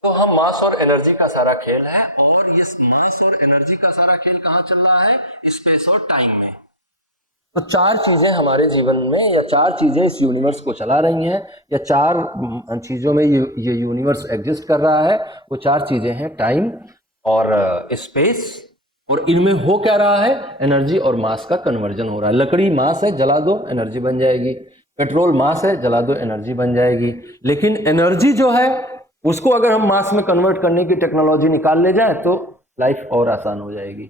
तो हम मास और एनर्जी का सारा खेल है, और इस मास और एनर्जी का सारा खेल कहाँ चल रहा है? स्पेस और टाइम में। तो चार चीजें हमारे जीवन में, या चार चीजें इस यूनिवर्स को चला रही हैं, या चार चीजों में ये यूनिवर्स एग्जिस्ट कर रहा है। वो चार चीजें हैं टाइम और स्पेस, और इनमें हो क्या रहा है? एनर्जी और मास का कन्वर्जन हो रहा है। लकड़ी मास है, जला दो एनर्जी बन जाएगी। पेट्रोल मास है, जला दो एनर्जी बन जाएगी। लेकिन एनर्जी जो है उसको अगर हम मास में कन्वर्ट करने की टेक्नोलॉजी निकाल ले जाए तो लाइफ और आसान हो जाएगी,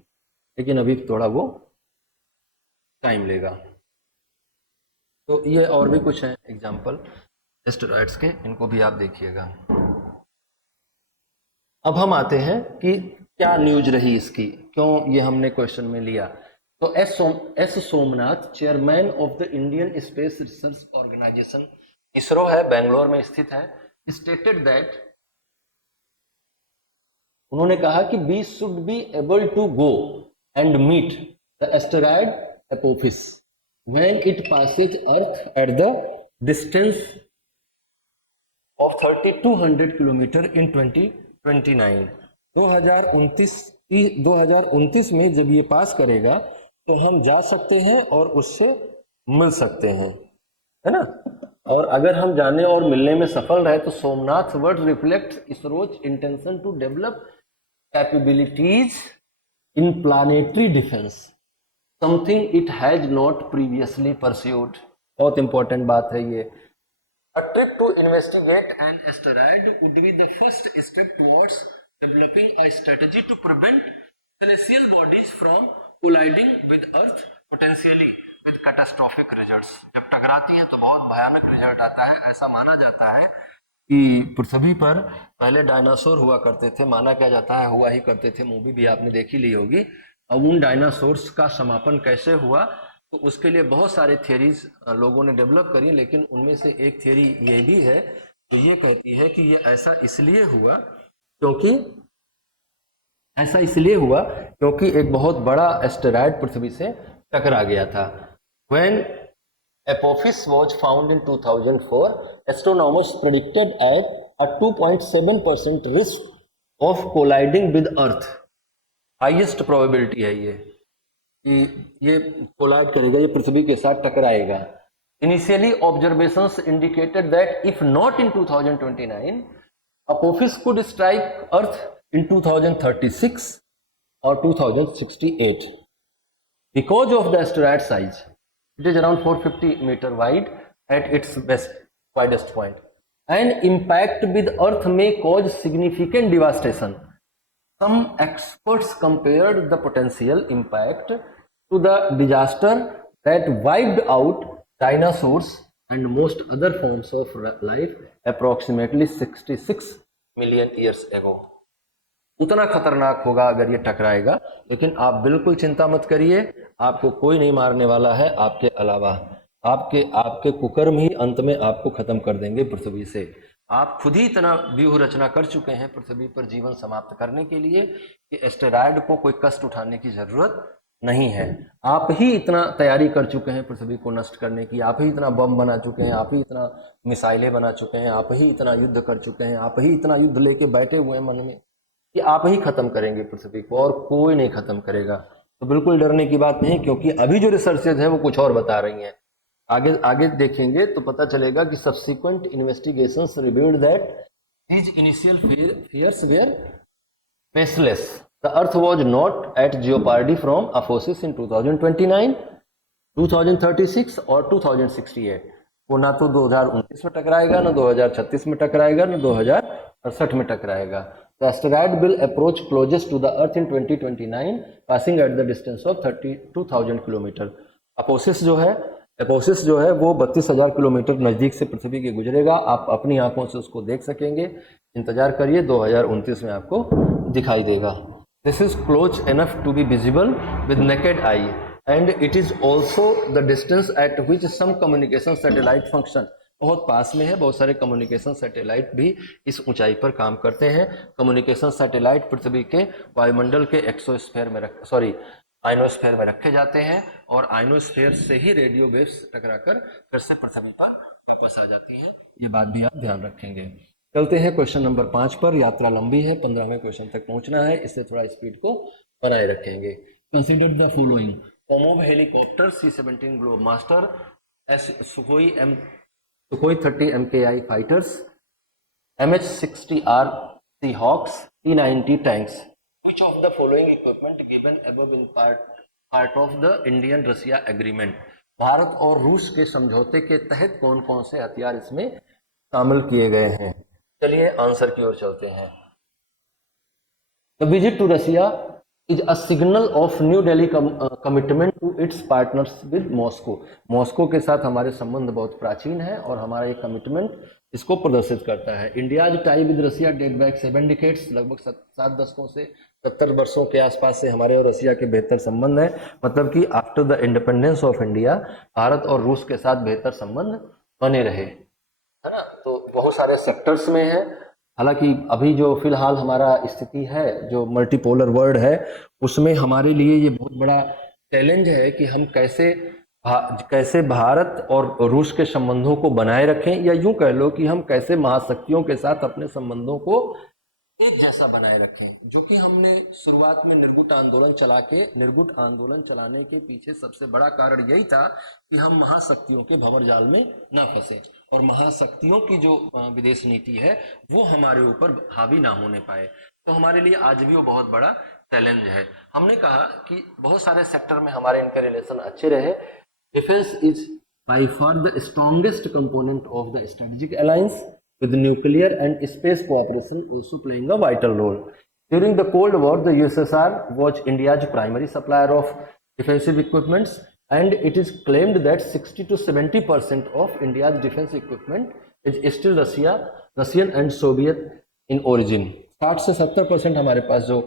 लेकिन अभी थोड़ा वो टाइम लेगा। तो ये और भी कुछ है एग्जाम्पल एस्टेरॉइड्स के, इनको भी आप देखिएगा। अब हम आते हैं कि क्या न्यूज रही इसकी, क्यों ये हमने क्वेश्चन में लिया। तो S Somnath, chairman of the Indian Space Research Organisation, ISRO है, बेंगलोर में स्थित है, स्टेटेड दैट, उन्होंने कहा कि we should be able to go and meet the asteroid Apophis when it passes Earth at the distance of 3200 kilometre in 2029। 2029 में जब ये पास करेगा तो हम जा सकते हैं और उससे मिल सकते हैं, है ना। और अगर हम जाने और मिलने में सफल रहे तो Somnath word reflect ISRO's intention to develop capabilities in planetary defence, something it has not previously pursued. बहुत इंपॉर्टेंट बात है ये। A trip to investigate an asteroid would be the first step towards developing a strategy to prevent celestial bodies from colliding with Earth, potentially with catastrophic results। जब टकराती है तो बहुत भयानक रिजल्ट आता है। ऐसा माना जाता है कि पृथ्वी पर पहले डायनासोर हुआ करते थे, माना क्या जाता है हुआ ही करते थे, मूवी भी आपने देखी ली होगी। अब उन डायनासोर्स का समापन कैसे हुआ, तो उसके लिए बहुत सारे थियरीज लोगों ने डेवलप करी, लेकिन उनमें से एक थियरी ये भी है, तो ये कहती है कि ये ऐसा इसलिए हुआ क्योंकि एक बहुत बड़ा एस्टेरॉयड पृथ्वी से टकरा गया था। When Apophis was found in 2004, astronomers predicted at a 2.7% risk of colliding with Earth। Highest probability है ये कि ये कोलाइड करेगा, ये पृथ्वी के साथ टकराएगा। Initially observations indicated that if not in 2029 Apophis could strike Earth in 2036 और 2068 because of the asteroid size. It is around 450 metre wide at its widest point. An impact with Earth may cause significant devastation. Some experts compared the potential impact to the disaster that wiped out dinosaurs and most other forms of life approximately 66 million years ago। उतना खतरनाक होगा अगर ये टकराएगा, लेकिन आप बिल्कुल चिंता मत करिए, आपको कोई नहीं मारने वाला है आपके अलावा। आपके कुकर्म ही अंत में आपको खत्म कर देंगे पृथ्वी से। आप खुद ही इतना व्यूह रचना कर चुके हैं पृथ्वी पर जीवन समाप्त करने के लिए कि एस्टेरॉयड को कोई कष्ट उठाने की जरूरत नहीं है। आप ही इतना तैयारी कर चुके हैं पृथ्वी को नष्ट करने की, आप ही इतना बम बना चुके हैं, आप ही इतना मिसाइलें बना चुके हैं, आप ही इतना युद्ध कर चुके हैं, आप ही इतना युद्ध लेके बैठे हुए हैं मन में कि आप ही खत्म करेंगे पृथ्वी को और कोई नहीं खत्म करेगा। तो बिल्कुल डरने की बात नहीं, क्योंकि अभी जो रिसर्चेज है वो कुछ और बता रही हैं। आगे देखेंगे तो पता चलेगा कि subsequent investigations revealed that these initial fears were baseless। The Earth was not at jeopardy from apophysis in 2029, 2036 और 2068। वो ना तो 2029 में टकराएगा, ना 2036 में टकराएगा, ना 2068 में टकराएगा। The asteroid will approach closest to the Earth in 2029, passing at the distance of 32,000 kilometre. Apophis जो है वो 32,000 किलोमीटर नज़दीक से पृथ्वी के गुजरेगा। आप अपनी आंखों से उसको देख सकेंगे। इंतजार करिए, 2029 में आपको दिखाई देगा। This is close enough to be visible with naked eye and it is also the distance at which some communication satellite function. बहुत पास में है, बहुत सारे कम्युनिकेशन सैटेलाइट भी इस ऊंचाई पर काम करते हैं। कम्युनिकेशन सैटेलाइट पृथ्वी के वायुमंडल के एक्सोस्फीयर में आइनोस्फीयर में रखे जाते हैं और आइनोस्फीयर से ही रेडियो वेव्स टकराकर फिर से पृथ्वी पर वापस आ जाती है। ये बात भी आप ध्यान रखेंगे। चलते हैं क्वेश्चन नंबर 5 पर। यात्रा लंबी है, 15वें क्वेश्चन तक पहुंचना है, इससे थोड़ा स्पीड को बनाए रखेंगे। Consider the following: Kamov helicopter, C-17 Globemaster, Sukhoi 30 MKI fighters, MH-60R Seahawks, T-90 tanks. Which of the following equipment given above in part of the Indian-Russia agreement? Bharat और रूस के समझौते के तहत कौन कौन से हथियार इसमें शामिल किए गए हैं? चलिए आंसर की ओर चलते हैं। The visit to Russia is a signal of New Delhi commitment to its partners with Moscow. Moscow के साथ हमारे संबंध बहुत प्राचीन है और हमारा एक कमिटमेंट इसको प्रदर्शित करता है। India's tie with Russia date back 7 decades, लगभग 7 दशकों से 70 वर्षों के आसपास से हमारे और रशिया के बेहतर संबंध है। मतलब कि after the independence of India Bharat और रूस के साथ बेहतर संबंध बने रहे, है ना। तो बहुत सारे सेक्टर्स में है। हालांकि अभी जो फिलहाल हमारा स्थिति है, जो मल्टीपोलर वर्ल्ड है, उसमें हमारे लिए ये बहुत बड़ा चैलेंज है कि हम कैसे भारत और रूस के संबंधों को बनाए रखें, या यूं कह लो कि हम कैसे महाशक्तियों के साथ अपने संबंधों को एक जैसा बनाए रखें। जो कि हमने शुरुआत में निर्गुट आंदोलन चलाने के पीछे सबसे बड़ा कारण यही था कि हम महाशक्तियों के भंवरजाल में ना फंसे और महाशक्तियों की जो विदेश नीति है वो हमारे ऊपर हावी ना होने पाए। तो हमारे लिए आज भी वो बहुत बड़ा चैलेंज है। हमने कहा कि बहुत सारे सेक्टर में हमारे इनके रिलेशन अच्छे रहे। Defence is by far the strongest component of the strategic alliance, with nuclear and space cooperation also playing a vital role. During the Cold War, the USSR was India's primary supplier of defensive equipments, and it is claimed that 60 to 70% of India's defense equipment is still Russian and Soviet in origin. 60 से 70% हमारे पास जो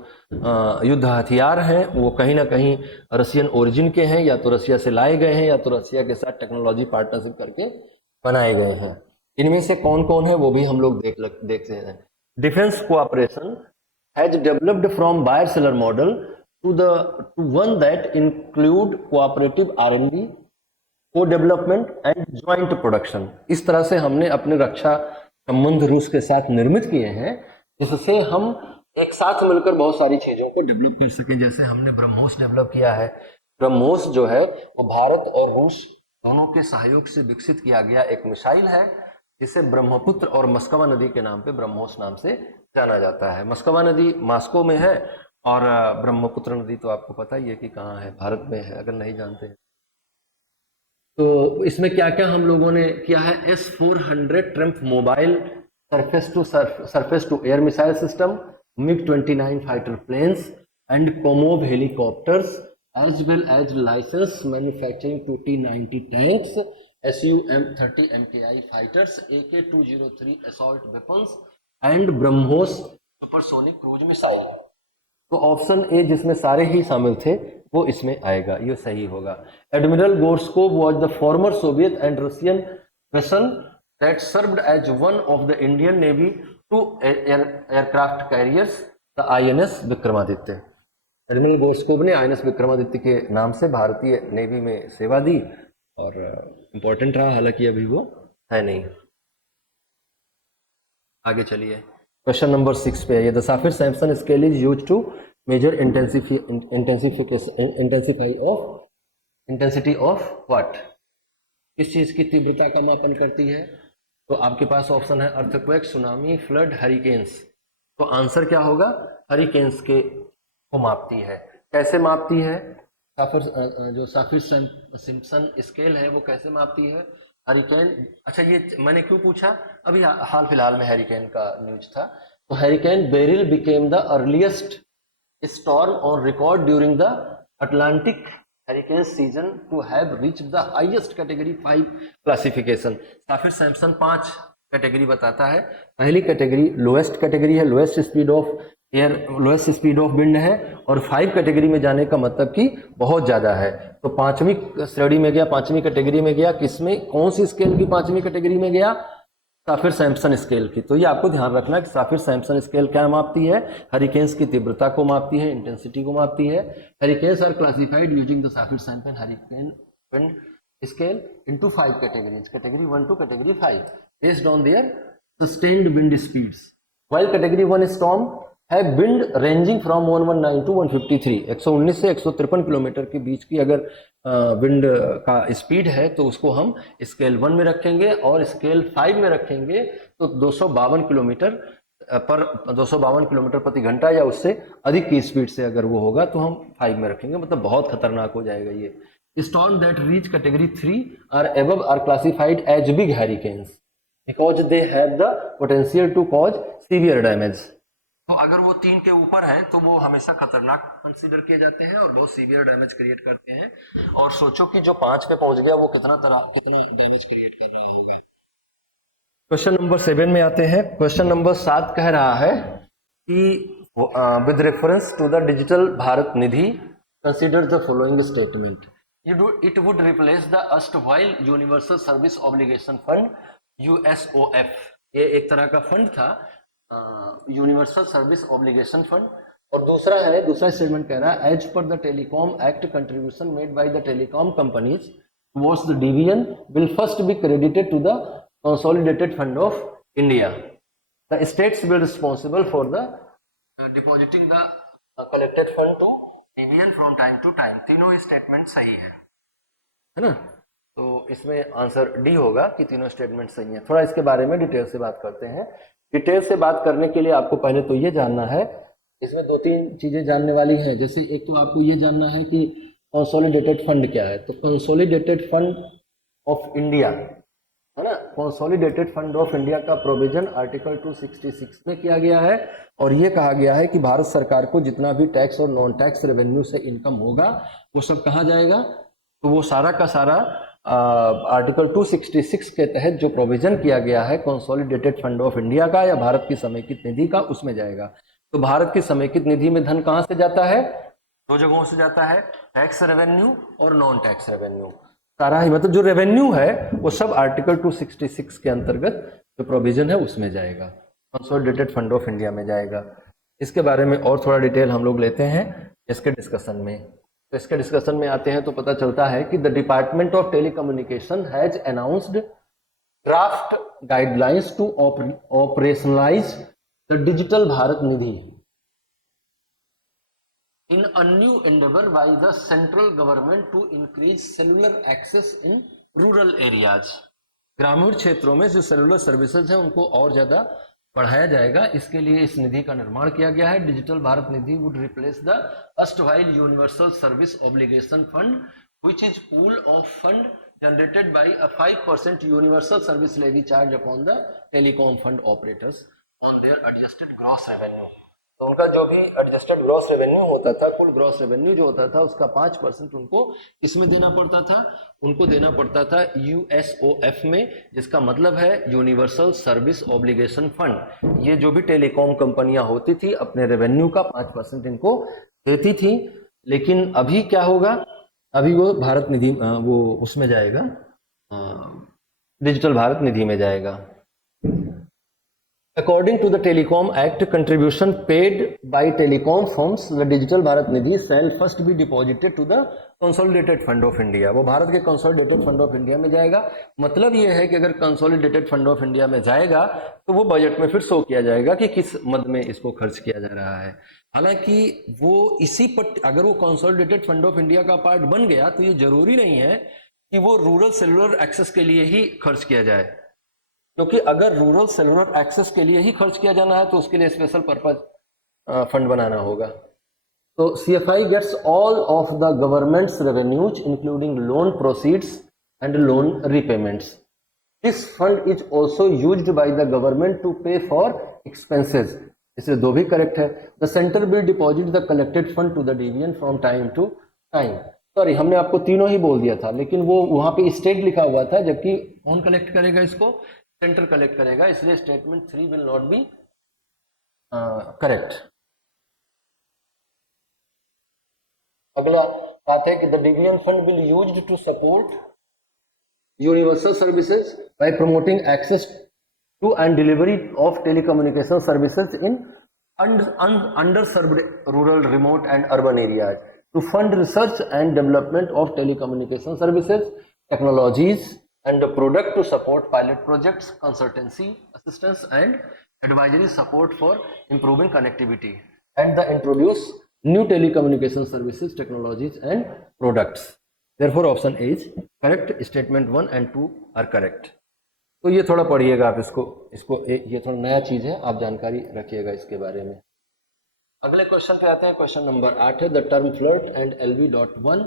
युद्ध हथियार हैं वो कहीं ना कहीं रशियन ओरिजिन के हैं, या तो रशिया से लाए गए हैं या तो रशिया के साथ टेक्नोलॉजी पार्टनरशिप करके बनाए गए हैं। इनमें से कौन कौन है वो भी हम लोग देखते हैं। Defence cooperation has developed from buyer seller model to one that include cooperative R&D, को डेवलपमेंट एंड ज्वाइंट प्रोडक्शन। इस तरह से हमने अपने रक्षा संबंध रूस के साथ निर्मित किए हैं, जिससे हम एक साथ मिलकर बहुत सारी चीजों को डेवलप कर सके। जैसे हमने ब्रह्मोस डेवलप किया है। ब्रह्मोस जो है वो भारत और रूस दोनों के सहयोग से विकसित किया गया एक मिसाइल है, जिसे ब्रह्मपुत्र और मस्कवा नदी के नाम पे ब्रह्मोस नाम से जाना जाता है। मस्कवा नदी मॉस्को में है और ब्रह्मपुत्र नदी तो आपको पता ही है कि कहाँ है, भारत में है, अगर नहीं जानते हैं। तो इसमें क्या क्या हम लोगों ने किया है: S-400 Triumf mobile surface to air missile system, MiG-29 fighter planes and Kamov helicopters, as well as license manufacturing to T-90 tanks, Su-30 MKI fighters, AK-203 assault weapons and BrahMos supersonic cruise missile। तो option A जिसमें सारे ही शामिल थे वो इसमें आएगा, ये सही होगा। Admiral Gorshkov was the former Soviet and Russian vessel that served as one of the Indian Navy two aircraft carriers, the INS Vikramaditya. Admiral Gorshkov ने INS विक्रमादित्य के नाम से भारतीय नेवी में सेवा दी और इंपॉर्टेंट रहा, हालांकि अभी वो है नहीं। आगे चलिए, क्वेश्चन नंबर 6 पे है। The Saffir Simpson scale is used to measure intensity of what? किस चीज की तीव्रता का मापन करती है? तो आपके पास ऑप्शन है अर्थक्वेक, सुनामी, फ्लड, हरिकेन्स। तो आंसर क्या होगा? हरिकेन्स के को मापती है। कैसे मापती है? जो साफिर सिम्पसन स्केल है वो कैसे मापती है? हरिकेन। अच्छा, ये मैंने क्यों पूछा, अभी हाल फिलहाल में हरिकेन का न्यूज था। तो hurricane Beryl became the earliest storm on record during the Atlantic hurricane season to have reached the highest category 5 classification. Saffir Simpson 5 category बताता है। पहली कैटेगरी लोएस्ट कैटेगरी है, lowest speed of air, lowest speed of wind है, और 5 category में जाने का मतलब कि बहुत ज्यादा है। तो 5वीं श्रेणी में गया, 5वीं कैटेगरी में गया। किसमें, कौन सी स्केल की 5वीं कैटेगरी में गया? साफिर सैमसन स्केल की। तो ये आपको ध्यान रखना कि साफिर सैमसन स्केल क्या मापती है? हरिकेन्स की तीव्रता को मापती है, इंटेंसिटी को मापती है। Hurricanes are classified using the Saffir Simpson hurricane wind scale into 5 categories, category 1 to category 5 based on their sustained wind speeds. While category 1 storm have wind ranging from 119 to 153, 119 से 153 kilometre के बीच की अगर wind का speed है तो उसको हम scale 1 में रखेंगे, और स्केल 5 में रखेंगे तो 252 किलोमीटर पर 252 किलोमीटर प्रति घंटा या उससे अधिक की स्पीड से अगर वो होगा तो हम 5 में रखेंगे, मतलब बहुत खतरनाक हो जाएगा ये। Storm that reach category 3 or above are classified as big hurricanes because they have the potential to cause severe damage. तो अगर वो 3 के ऊपर है तो वो हमेशा खतरनाक कंसीडर किए जाते हैं और बहुत सीवियर डैमेज क्रिएट करते हैं। और सोचो कि जो 5 पे पहुंच गया वो कितना डैमेज क्रिएट कर रहा होगा। क्वेश्चन नंबर 7 में आते हैं। क्वेश्चन नंबर 7 कह रहा है कि with reference to the digital Bharat Nidhi consider the following statement. It would replace the erstwhile Universal Service Obligation Fund USOF। ये एक तरह का फंड था, यूनिवर्सल सर्विस ऑब्लिगेशन फंड। और दूसरा स्टेटमेंट कह रहा है as per the telecom act contribution made by the telecom companies towards the division will first be credited to the consolidated fund of India. The states will responsible for the depositing the collected fund to division from time to time. तीनों ही statement सही है ना? तो इसमें answer D होगा कि तीनों स्टेटमेंट सही है। थोड़ा इसके बारे में डिटेल से बात करते हैं। डिटेल से बात करने के लिए आपको पहले तो ये जानना है, इसमें 2-3 चीजें जानने वाली हैं। जैसे एक तो आपको ये जानना है कि कंसोलिडेटेड फंड क्या है। तो कंसोलिडेटेड फंड ऑफ इंडिया है ना, कंसोलिडेटेड फंड ऑफ इंडिया का प्रोविजन आर्टिकल 266 में किया गया है। और ये कहा गया है कि भारत सरकार को जितना भी टैक्स और नॉन टैक्स रेवेन्यू से इनकम होगा वो सब कहाँ जाएगा, तो वो सारा का सारा आर्टिकल 266 के तहत जो प्रोविजन किया गया है कंसोलिडेटेड फंड ऑफ इंडिया का या भारत की समेकित निधि का, उसमें जाएगा। तो भारत की समेकित निधि में धन कहाँ से जाता है? 2 जगहों से जाता है, टैक्स रेवेन्यू और नॉन टैक्स रेवेन्यू। सारा ही मतलब जो रेवेन्यू है वो सब आर्टिकल 266 के अंतर्गत जो प्रोविजन है उसमें जाएगा, कंसोलिडेटेड फंड ऑफ इंडिया में जाएगा। इसके बारे में और थोड़ा डिटेल हम लोग लेते हैं इसके डिस्कशन में। तो इसके डिस्कशन में आते हैं तो पता चलता है कि the department of telecommunication has announced draft guidelines to operationalise the digital Bharat Nidhi in a new endeavor by the central government to increase cellular access in rural areas। ग्रामीण क्षेत्रों में जो सेलुलर सर्विसेज हैं उनको और ज्यादा बढ़ाया जाएगा, इसके लिए इस निधि का निर्माण किया गया है। Digital Bharat Nidhi would replace the erstwhile universal service obligation fund which is pool of fund generated by a 5% universal service levy charge upon the telecom fund operators on their adjusted gross revenue. तो उनका जो भी adjusted gross revenue होता था, कुल gross revenue जो होता था उसका 5% उनको इसमें देना पड़ता था, उनको देना पड़ता था यूएसओएफ में, जिसका मतलब है यूनिवर्सल सर्विस ऑब्लिगेशन फंड। ये जो भी टेलीकॉम कंपनियां होती थी अपने रेवेन्यू का 5% इनको देती थी। लेकिन अभी क्या होगा, अभी वो भारत निधि वो उसमें जाएगा, डिजिटल भारत निधि में जाएगा। According to the Telecom Act, contribution paid by telecom firms, the Digital Bharat Nidhi shall first be deposited to the Consolidated Fund of India। वो भारत के Consolidated Fund of India में जाएगा। मतलब ये है कि अगर Consolidated Fund of India में जाएगा तो वो बजट में फिर शो किया जाएगा कि किस मद में इसको खर्च किया जा रहा है। हालांकि वो इसी पर अगर वो Consolidated Fund of India का पार्ट बन गया तो ये जरूरी नहीं है कि वो रूरल सेलुलर एक्सेस के लिए ही खर्च किया जाए, क्योंकि अगर रूरल सेलुलर एक्सेस के लिए ही खर्च किया जाना है तो उसके लिए स्पेशल पर्पज फंड बनाना होगा। तो CFI gets all of the government's revenues including loan proceeds and loan repayments. This fund is also used by the government to pay for expenses. इसलिए 2 भी करेक्ट है। The centre will deposit the collected fund to the division from time to time. Sorry, हमने आपको तीनों ही बोल दिया था, लेकिन वो वहां पे स्टेट लिखा हुआ था, जबकि कौन कलेक्ट करेगा इसको? सेंटर कलेक्ट करेगा, इसलिए statement 3 will not be correct. अगला बात है कि the division fund will used to support universal services by promoting access to and delivery of telecommunication services in underserved rural, remote and urban areas, to fund research and development of telecommunication services technologies and the product to support pilot projects, consultancy assistance and advisory support for improving connectivity, and the introduce new telecommunication services, technologies and products. Therefore option A is correct. Statement 1 and 2 are correct. तो ये थोड़ा पढ़िएगा आप इसको ये थोड़ा नया चीज है, आप जानकारी रखिएगा इसके बारे में। अगले क्वेश्चन पे आते हैं। क्वेश्चन नंबर 8 है the term flood and LV.1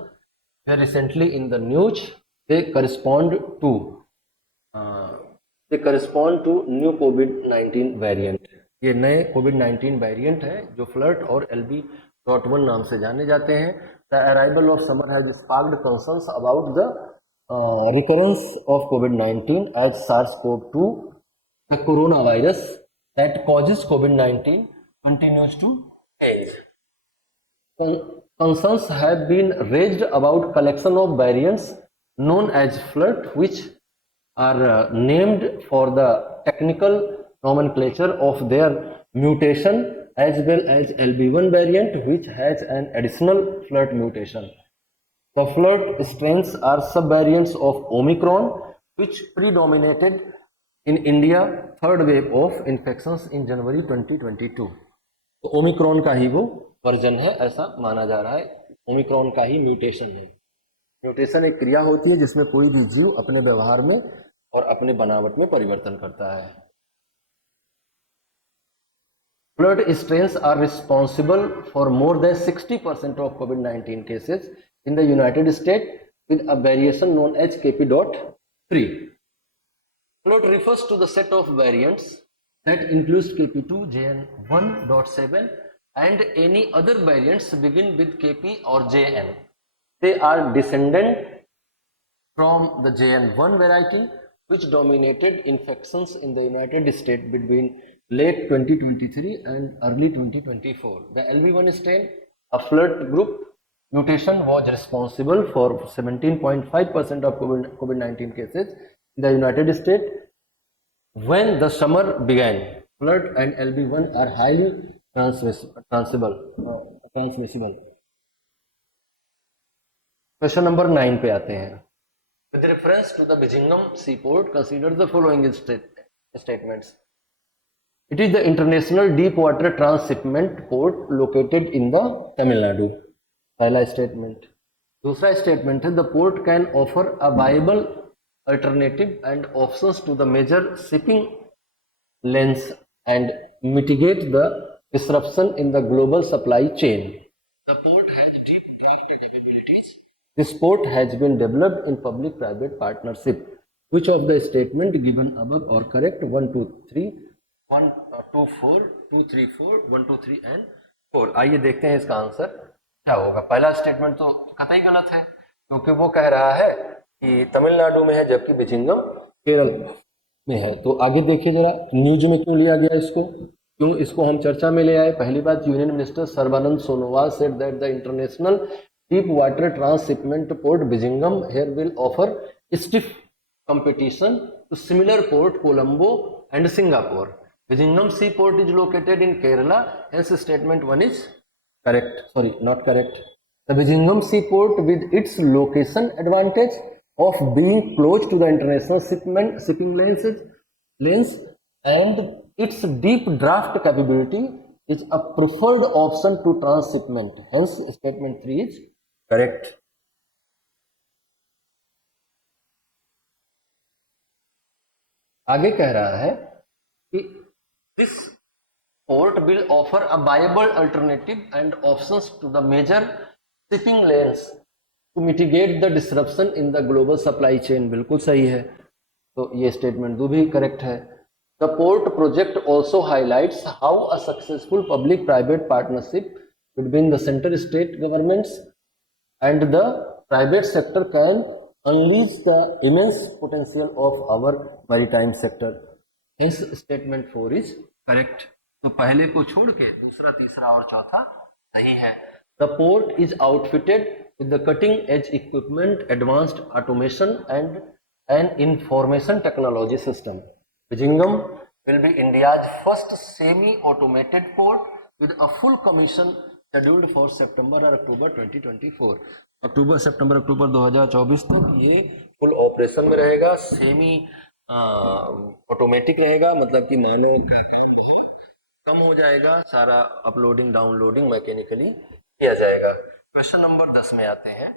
were recently in the news. They correspond to new COVID-19 variant. ये नए COVID-19 वेरिएंट है जो फ्लर्ट और LV.1 नाम से जाने जाते हैं। The arrival of summer has sparked concerns about the recurrence of COVID-19 as SARS-CoV-2, the coronavirus that causes COVID-19 continues to change. Concerns have been raised about collection of variants known as FLIRT, which are named for the technical nomenclature of their mutation, as well as LB1 variant, which has an additional FLIRT mutation. The FLIRT strains are subvariants of Omicron, which predominated in India third wave of infections in January 2022. तो Omicron का ही वो version है ऐसा माना जा रहा है। Omicron का ही म्यूटेशन है। म्यूटेशन एक क्रिया होती है जिसमें कोई भी जीव अपने व्यवहार में और अपने बनावट में परिवर्तन करता है। FLIRT strains are responsible for more than 60% of COVID-19 cases in the United States, with a variation known as KP.3. FLIRT refers to the set of variants that includes KP2, JN1.7 and any other variants begin with KP or JN. They are descendant from the JN1 variety, which dominated infections in the United States between late 2023 and early 2024. The LV1 strain, a FLIRT group mutation, was responsible for 17.5% of COVID-19 cases in the United States when the summer began. FLIRT and LV1 are highly transmissible. Question number 9 पे आते हैं। With reference to the Vizhinjam seaport, consider the following statements. It is the international deep water transshipment port located in the Tamil Nadu. पहला statement. दूसरा statement है the port can offer a viable alternative and options to the major shipping lanes and mitigate the disruption in the global supply chain. The port has deep draft capabilities. This port has been developed in public-private partnership. Which of the statement given above are correct? 1, 2, 3, 1, 2, 4, 2, 3, 4, 1, 2, 3 and 4. आइए देखते हैं इसका answer क्या होगा। पहला statement तो कतई गलत है क्योंकि वो कह रहा है कि तमिलनाडु में है जबकि विजिंगम केरल में है। तो आगे देखिए जरा न्यूज में क्यों लिया गया इसको, क्यों इसको हम चर्चा में ले आए। पहली बात, union minister Sarbananda Sonowal said that the international deep water transshipment port Vizhinjam here will offer stiff competition to similar port Colombo and Singapore. Vizhinjam sea port is located in Kerala, hence statement 1 is correct. Sorry, not correct. The Vizhinjam seaport, with its location advantage of being close to the international shipping lanes and its deep draft capability, is a preferred option to transshipment. Hence, statement 3 is correct. आगे कह रहा है कि this port will offer a viable alternative and options to the major shipping lanes to mitigate the disruption in the global supply chain. बिल्कुल सही है, तो ये स्टेटमेंट 2 भी करेक्ट है। The port project also highlights how a successful public-private partnership between the center state governments and the private sector can unleash the immense potential of our maritime sector. Hence, statement 4 is correct. तो पहले को छोड़ के दूसरा, तीसरा और चौथा सही है। The port is outfitted with the cutting edge equipment, advanced automation and an information technology system. Vizhinjam will be India's first semi automated port with a full commission scheduled for September और अक्टूबर 2024. अक्टूबर सितंबर अक्टूबर 2024 तक ये full operation में रहेगा, semi automatic रहेगा, मतलब कि मानव कम हो जाएगा, सारा अपलोडिंग डाउनलोडिंग मैकेनिकली किया जाएगा। क्वेश्चन नंबर 10 में आते हैं।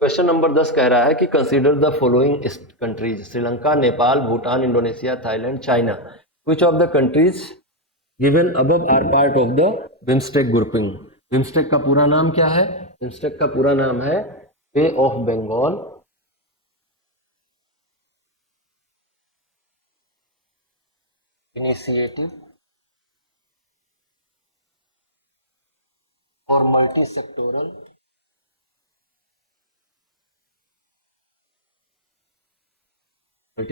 क्वेश्चन नंबर 10 कह रहा है कि consider the following countries, Sri Lanka, Nepal, Bhutan, Indonesia, Thailand, China. Which of the countries given above are part of the BIMSTEC grouping. BIMSTEC का पूरा नाम क्या है? बिम्स्टेक का पूरा नाम है Bay of Bengal initiative for multi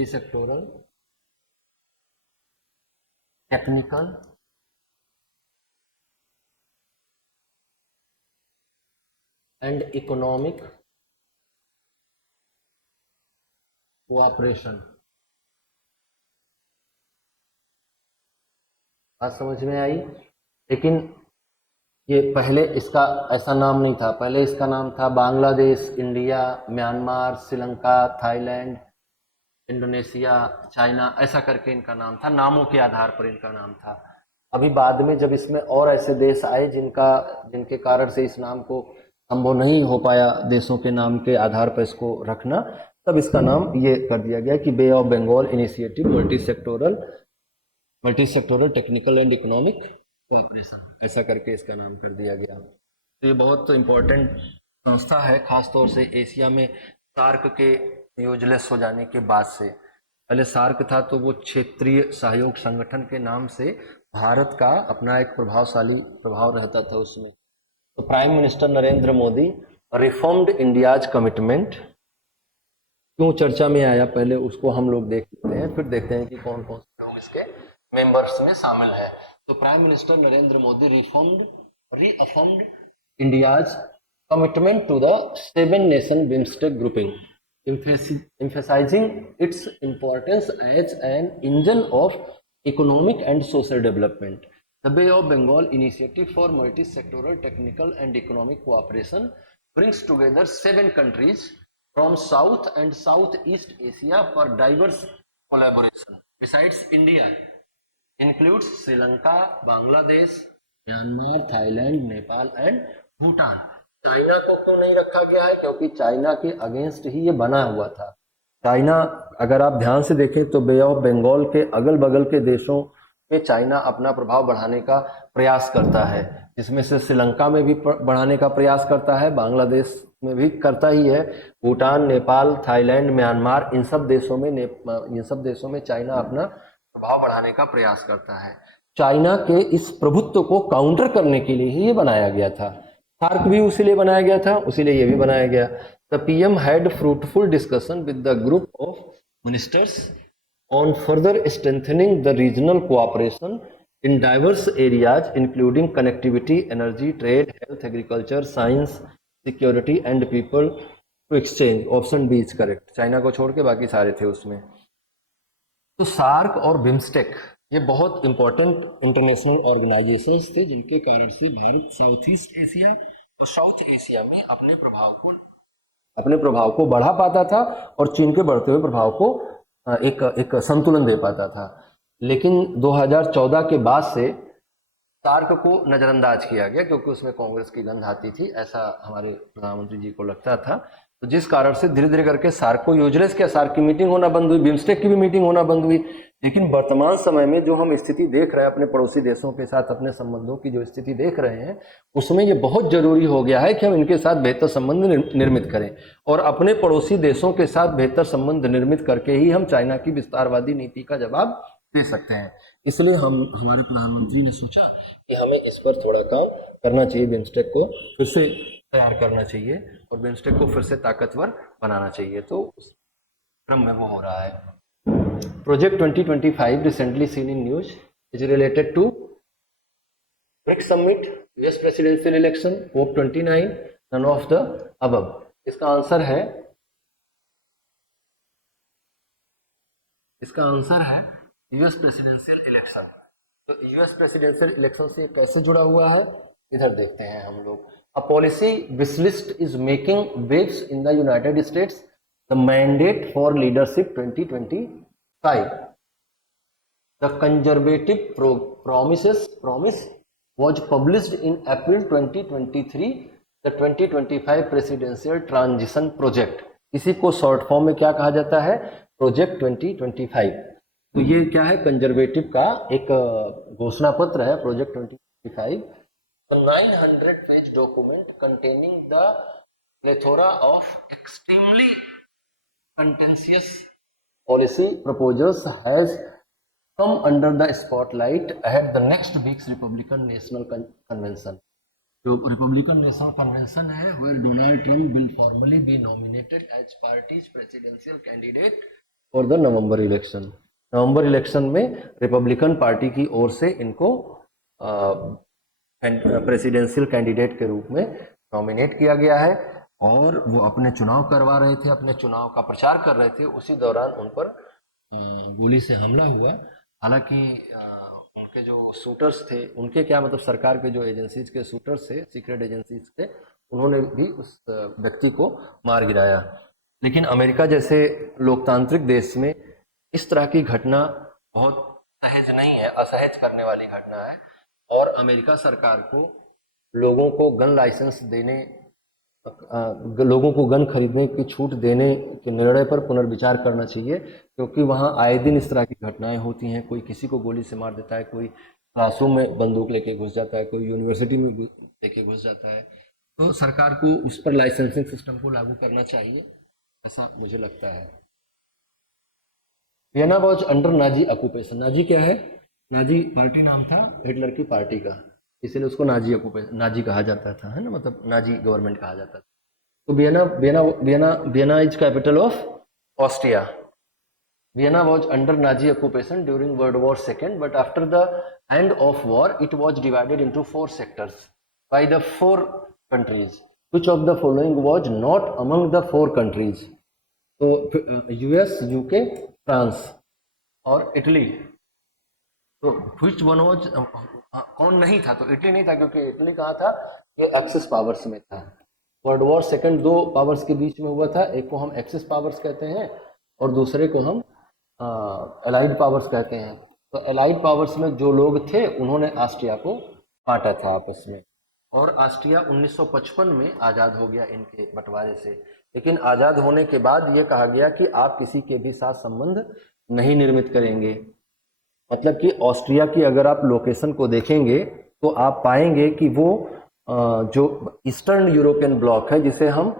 sectoral technical and economic cooperation. बात समझ में आई? लेकिन ये पहले इसका ऐसा नाम नहीं था, पहले इसका नाम था Bangladesh, India, Myanmar, Sri Lanka, Thailand, Indonesia, China, ऐसा करके इनका नाम था, नामों के आधार पर इनका नाम था। अभी बाद में जब इसमें और ऐसे देश आए जिनके कारण से इस नाम को संभव नहीं हो पाया देशों के नाम के आधार पर इसको रखना, तब इसका नाम ये कर दिया गया कि Bay of Bengal initiative multi sectoral technical and economic cooperation, ऐसा करके इसका नाम कर दिया गया। तो ये बहुत इम्पोर्टेंट संस्था है, खासतौर से एशिया में सार्क के यूजलेस हो जाने के बाद से। पहले सार्क था तो वो क्षेत्रीय सहयोग संगठन के नाम से भारत का अपना एक प्रभावशाली प्रभाव रहता था उसमें। तो prime minister Narendra Modi reformed India's commitment क्यों चर्चा में आया, पहले उसको हम लोग देख लेते हैं, फिर देखते हैं कि कौन कौन से लोग इसके मेंबर्स में शामिल है। तो prime minister Narendra Modi reaffirmed India's commitment to the 7 nation BIMSTEC grouping, emphasizing its importance as an engine of economic and social development. The Bay of Bengal Initiative for Multi-Sectoral Technical and Economic Cooperation brings together 7 countries from South and Southeast Asia for diverse collaboration. Besides India, includes Sri Lanka, Bangladesh, Myanmar, Thailand, Nepal and Bhutan. China को क्यों नहीं रखा गया है? क्योंकि China के against ही ये बना हुआ था। चाइना, अगर आप ध्यान से देखें तो बे ऑफ बंगाल के अगल बगल के देशों में चाइना अपना प्रभाव बढ़ाने का प्रयास करता है, जिसमें से श्रीलंका में भी बढ़ाने का प्रयास करता है, बांग्लादेश में भी करता ही है, भूटान, नेपाल, थाईलैंड, म्यांमार, इन सब देशों में चाइना अपना प्रभाव बढ़ाने का प्रयास करता है। चाइना के इस प्रभुत्व को काउंटर करने के लिए ही ये बनाया गया था। सार्क भी उसी लिए बनाया गया था, उसी लिए ये भी बनाया गया। The PM had fruitful discussion with the group of ministers on further strengthening the regional cooperation in diverse areas including connectivity, energy, trade, health, agriculture, science, security and people to exchange. Option B is correct, China को छोड़ के बाकी सारे थे उसमें। तो SAARC और BIMSTEC ये बहुत इंपॉर्टेंट इंटरनेशनल ऑर्गेनाइजेशंस थे, जिनके कारण से भारत साउथ ईस्ट एशिया और साउथ एशिया में अपने प्रभाव को बढ़ा पाता था और चीन के बढ़ते हुए प्रभाव को एक संतुलन दे पाता था। लेकिन 2014 के बाद से सार्क को नजरअंदाज किया गया, क्योंकि उसमें कांग्रेस की गंध आती थी, ऐसा हमारे प्रधानमंत्री जी को लगता था। तो जिस कारण से धीरे धीरे करके सार्क को यूजलेस किया, सार्क की मीटिंग होना बंद हुई, बिम्स्टेक की भी मीटिंग होना बंद हुई। लेकिन वर्तमान समय में जो हम स्थिति देख रहे हैं, अपने पड़ोसी देशों के साथ अपने संबंधों की जो स्थिति देख रहे हैं, उसमें ये बहुत जरूरी हो गया है कि हम इनके साथ बेहतर संबंध निर्मित करें, और अपने पड़ोसी देशों के साथ बेहतर संबंध निर्मित करके ही हम चाइना की विस्तारवादी नीति का जवाब दे सकते हैं। इसलिए हमारे प्रधानमंत्री ने सोचा कि हमें इस पर थोड़ा काम करना चाहिए, बिम्स्टेक को फिर से तैयार करना चाहिए और बिम्स्टेक को फिर से ताकतवर बनाना चाहिए। तो उस क्रम में वो हो रहा है। Project 2025 recently seen in news is related to BRICS summit, US presidential election, COP 29, none of the above. इसका आंसर है यूएस प्रेसिडेंशियल इलेक्शन। तो यूएस प्रेसिडेंशियल इलेक्शन से कैसे जुड़ा हुआ है, इधर देखते हैं हम लोग। A policy wish list is making waves in the United States. The mandate for leadership 2025. The conservative promise was published in April 2023. The 2025 presidential transition project. इसी को शॉर्ट फॉर्म में क्या कहा जाता है? प्रोजेक्ट 2025. तो ये क्या है? कंजर्वेटिव का एक घोषणा पत्र है, project 2025. The 900-page document containing the plethora of extremely contentious policy proposals has come under the spotlight ahead the next week's Republican National Convention. जो रिपब्लिकन नेशनल कन्वेंशन है, where Donald Trump will formally be nominated as party's presidential candidate for the November election. November election में Republican party की ओर से इनको presidential candidate के रूप में nominate किया गया है और वो अपने चुनाव करवा रहे थे, अपने चुनाव का प्रचार कर रहे थे. उसी दौरान उन पर गोली से हमला हुआ. हालांकि उनके जो शूटर्स थे, उनके क्या मतलब सरकार के जो एजेंसीज के शूटर्स थे, सीक्रेट एजेंसीज थे, उन्होंने भी उस व्यक्ति को मार गिराया. लेकिन अमेरिका जैसे लोकतांत्रिक देश में इस तरह की घटना बहुत सहज नहीं है, असहज करने वाली घटना है. और अमेरिका सरकार को लोगों को गन लाइसेंस देने, लोगों को गन खरीदने की छूट देने के निर्णय पर पुनर्विचार करना चाहिए, क्योंकि वहाँ आए दिन इस तरह की घटनाएं होती हैं. कोई किसी को गोली से मार देता है, कोई क्लासरूम में बंदूक लेके घुस जाता है, कोई यूनिवर्सिटी में लेके घुस जाता है. तो सरकार को उस पर लाइसेंसिंग सिस्टम को लागू करना चाहिए, ऐसा मुझे लगता है. Vienna was under Nazi occupation. Nazi क्या है? नाजी पार्टी नाम था हिटलर की पार्टी का, इसलिए उसको नाजी ऑक्यूपेशन, नाजी कहा जाता था, है ना, मतलब नाजी गवर्नमेंट कहा जाता था. तो Vienna is capital of Austria. Vienna was under Nazi occupation during World War II, but after the end of war, it was divided into 4 sectors by the 4 countries. Which of the following was not among the 4 countries? So, US, UK, France और Italy. तो which one was? कौन नहीं था? तो Italy नहीं था, क्योंकि Italy कहाँ था? ये एक्सिस पावर्स में था. वर्ल्ड वॉर सेकेंड 2 पावर्स के बीच में हुआ था. एक को हम एक्सिस पावर्स कहते हैं और दूसरे को हम एलाइड पावर्स कहते हैं. तो एलाइड पावर्स में जो लोग थे, उन्होंने ऑस्ट्रिया को बांटा था आपस में, और ऑस्ट्रिया 1955 में आज़ाद हो गया इनके बंटवारे से. लेकिन आज़ाद होने के बाद ये कहा गया कि आप किसी के भी साथ संबंध नहीं निर्मित करेंगे. मतलब कि ऑस्ट्रिया की अगर आप लोकेशन को देखेंगे तो आप पाएंगे कि वो जो ईस्टर्न यूरोपियन ब्लॉक है, जिसे हम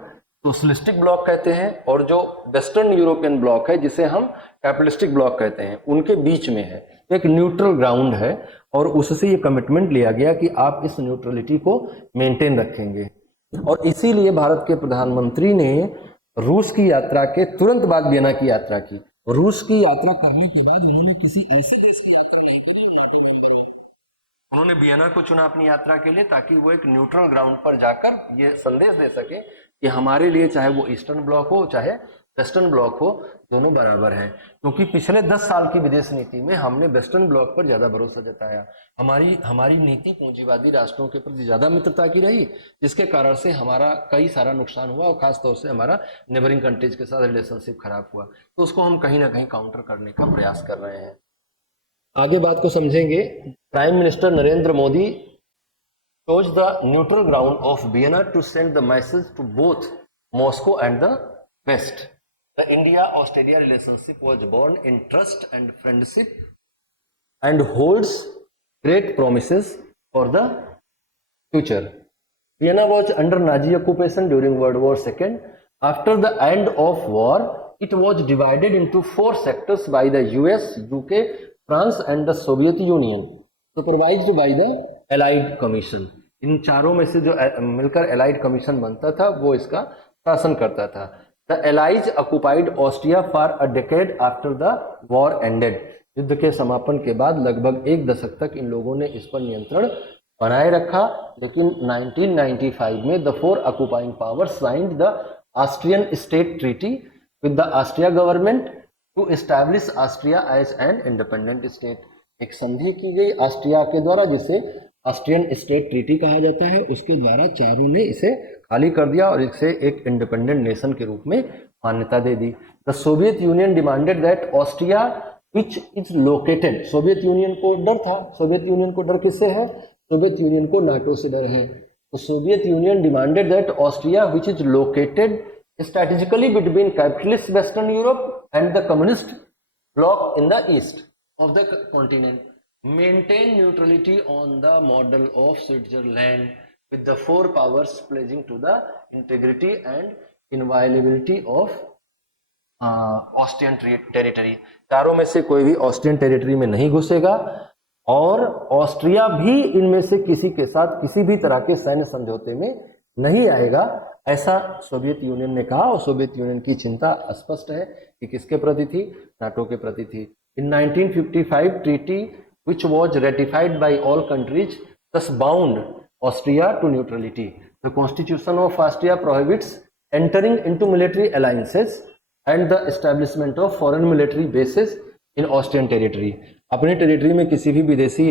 सोशलिस्टिक ब्लॉक कहते हैं, और जो वेस्टर्न यूरोपियन ब्लॉक है, जिसे हम कैपिटलिस्टिक ब्लॉक कहते हैं, उनके बीच में है. एक न्यूट्रल ग्राउंड है, और उससे ये कमिटमेंट लिया गया कि आप इस न्यूट्रलिटी को मेंटेन रखेंगे. और इसीलिए भारत के प्रधानमंत्री ने रूस की यात्रा के तुरंत बाद वियना की यात्रा की. रूस की यात्रा करने के बाद उन्होंने किसी ऐसे देश की यात्रा नहीं की, उन्होंने वियना को चुना अपनी यात्रा के लिए, ताकि वो एक न्यूट्रल ग्राउंड पर जाकर ये संदेश दे सके कि हमारे लिए चाहे वो ईस्टर्न ब्लॉक हो चाहे वेस्टर्न ब्लॉक हो, दोनों बराबर हैं. क्योंकि पिछले 10 साल की विदेश नीति में हमने वेस्टर्न ब्लॉक पर ज्यादा भरोसा जताया. हमारी नीति पूंजीवादी राष्ट्रों के प्रति ज्यादा मित्रता की रही, जिसके कारण से हमारा कई सारा नुकसान हुआ, और खासतौर से हमारा नेबरिंग कंट्रीज के साथ रिलेशनशिप खराब हुआ. तो उसको हम कहीं ना कहीं काउंटर करने का प्रयास कर रहे हैं. आगे बात को समझेंगे. Prime minister Narendra Modi chose the neutral ground of Vienna to send the message to both Moscow and the West. The India-Australia relationship was born in trust and friendship and holds great promises for the future. Vienna was under Nazi occupation during World War II. After the end of war, it was divided into 4 sectors by the US, UK, France and the Soviet Union, supervised by the Allied Commission. इन चारों में से जो मिलकर allied commission बनता था, वो इसका शासन करता था. The allies occupied Austria for a decade after the war ended. युद्ध के समापन के बाद लगभग 1 दशक तक इन लोगों ने इस पर नियंत्रण बनाए रखा. लेकिन 1995 में the 4 occupying powers signed the Austrian state treaty with the Austria government to establish Austria as an independent state. एक संधि की गई ऑस्ट्रिया के द्वारा, जिसे ऑस्ट्रियन स्टेट ट्रीटी कहा जाता है, उसके द्वारा चारों ने इसे खाली कर दिया और इसे एक इंडिपेंडेंट नेशन के रूप में मान्यता दे दी। The Soviet Union demanded that Austria which is located, Soviet Union को डर था, सोवियत यूनियन को डर किससे है? सोवियत यूनियन को नाटो से डर है। तो Soviet Union demanded that Austria which is located strategically between capitalist Western Europe and the communist bloc in the east of the continent maintain neutrality on the model of Switzerland with the four powers pledging to the integrity and inviolability of Austrian territory. चारों में से कोई भी Austrian territory में नहीं घुसेगा और Austria भी इनमें से किसी के साथ किसी भी तरह के सैन्य समझौते में नहीं आएगा, ऐसा सोवियत यूनियन ने कहा। और सोवियत यूनियन की चिंता स्पष्ट है कि किसके प्रति थी? नाटो के प्रति थी। इन 1955 treaty which was ratified by all countries thus bound Austria to neutrality. The Constitution of Austria prohibits entering into military alliances and the establishment of foreign military bases in Austrian territory. अपनी territory में किसी भी विदेशी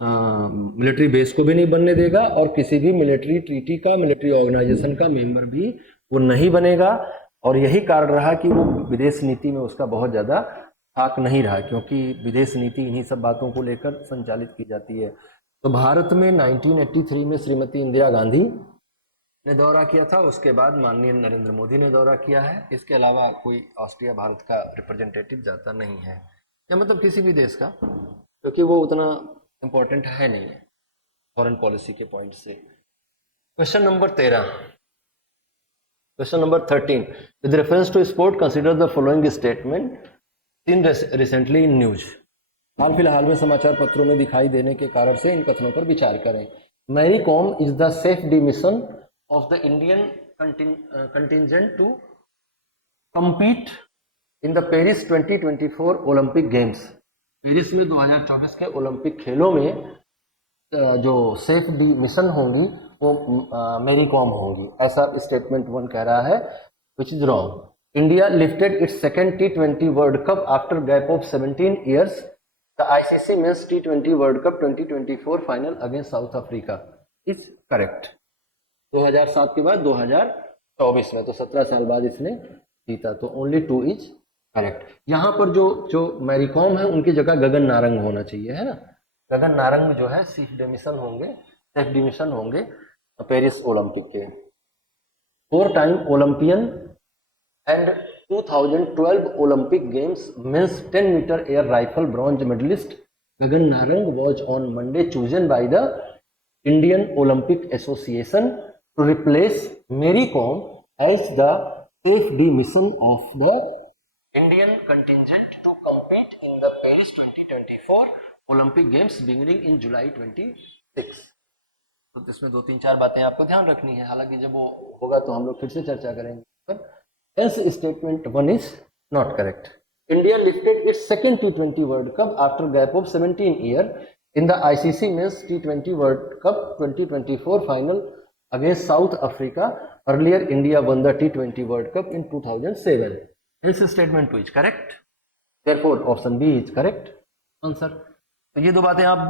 military base को भी नहीं बनने देगा और किसी भी मिलिट्री ट्रीटी का, मिलिट्री ऑर्गेनाइजेशन का मेंबर भी वो नहीं बनेगा। और यही कारण रहा कि वो विदेश नीति में उसका बहुत ज़्यादा खाक नहीं रहा, क्योंकि विदेश नीति इन्हीं सब बातों को लेकर संचालित की जाती है। तो भारत में 1983 में श्रीमती इंदिरा गांधी ने दौरा किया था, उसके बाद माननीय नरेंद्र मोदी ने दौरा किया है। इसके अलावा कोई ऑस्ट्रिया भारत का रिप्रेजेंटेटिव जाता नहीं है, या मतलब किसी भी देश का, क्योंकि वो उतना इंपॉर्टेंट है नहीं है फॉरेन पॉलिसी के पॉइंट से। Question number 13, question number 13, with reference to sport consider the following statement seen recently in news. हाल फिलहाल में समाचार पत्रों में दिखाई देने के कारण से इन कथनों पर विचार करें। Mary Kom is the chef de mission of the Indian contingent to compete in the Paris 2024 Olympic games. Paris में 2024 के ओलंपिक खेलों में जो सेफ डी मिशन होंगी वो मेरी कॉम होंगी, ऐसा स्टेटमेंट 1 कह रहा है, which is wrong. India lifted its second T20 world cup after gap of 17 years. The ICC men's T20 world cup 2024 final against South Africa is correct. 2007 के बाद 2024 में, तो 17 साल बाद इसने जीता, तो ओनली 2 इज करेक्ट। यहाँ पर जो मैरी कॉम है उनकी जगह गगन नारंग होना चाहिए, है ना। गगन नारंग जो है सेफ डिमिशन होंगे पेरिस ओलंपिक के। 4 time Olympian and 2012 Olympic games men's 10 metre air rifle bronze medallist Gagan Narang was on Monday chosen by the Indian Olympic Association to replace Mary Kom as the safe demission of the Indian contingent to compete in the Paris 2024 Olympic Games beginning in July 26। तो इसमें 2-3-4 बातें आपको ध्यान रखनी है, हालांकि जब वो होगा तो हम लोग फिर से चर्चा करेंगे। Hence statement 1 is not correct. India lifted its second T20 World Cup after gap of 17 years in the ICC Men's T20 World Cup 2024 final against South Africa. Earlier, India won the T20 World Cup in 2007. Hence, statement 2 is correct. Therefore, option B is correct answer. तो ये 2 बातें आप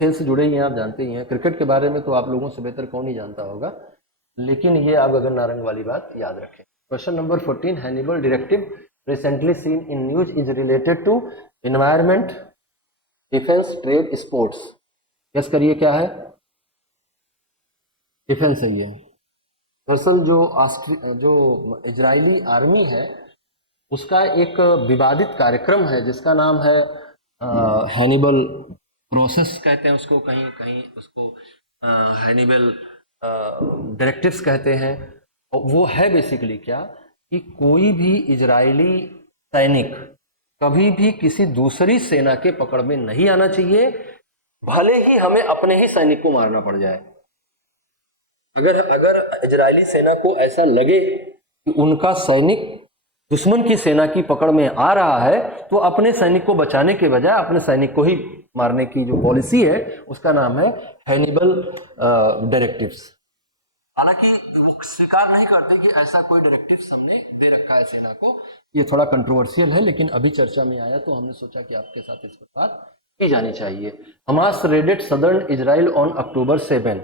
खेल से जुड़े ही हैं, आप जानते ही हैं। क्रिकेट के बारे में तो आप लोगों से बेहतर कौन ही जानता होगा, लेकिन ये आप गगन नारंग वाली बात याद रखें। Question number 14, Hannibal directive recently seen in news is related to environment, defence, trade, sports. Guess करिए क्या है? डिफेंस है ये। दरअसल जो इजरायली आर्मी है उसका एक विवादित कार्यक्रम है जिसका नाम है हैनिबल प्रोसेस कहते हैं उसको, कहीं कहीं उसको हैनिबल डायरेक्टिव्स कहते हैं। और वो है बेसिकली क्या कि कोई भी इजरायली सैनिक कभी भी किसी दूसरी सेना के पकड़ में नहीं आना चाहिए, भले ही हमें अपने ही सैनिक को मारना पड़ जाए। अगर इजरायली सेना को ऐसा लगे कि उनका सैनिक दुश्मन की सेना की पकड़ में आ रहा है तो अपने सैनिक को बचाने के बजाय अपने सैनिक को ही मारने की जो पॉलिसी है उसका नाम है हैनिबल डायरेक्टिव्स। हालांकि वो स्वीकार नहीं करते कि ऐसा कोई डायरेक्टिव्स हमने दे रखा है सेना को। ये थोड़ा कंट्रोवर्शियल है, लेकिन अभी चर्चा में आया तो हमने सोचा कि आपके साथ इस पर बात की जानी चाहिए। Hamas raided southern Israel on October 7,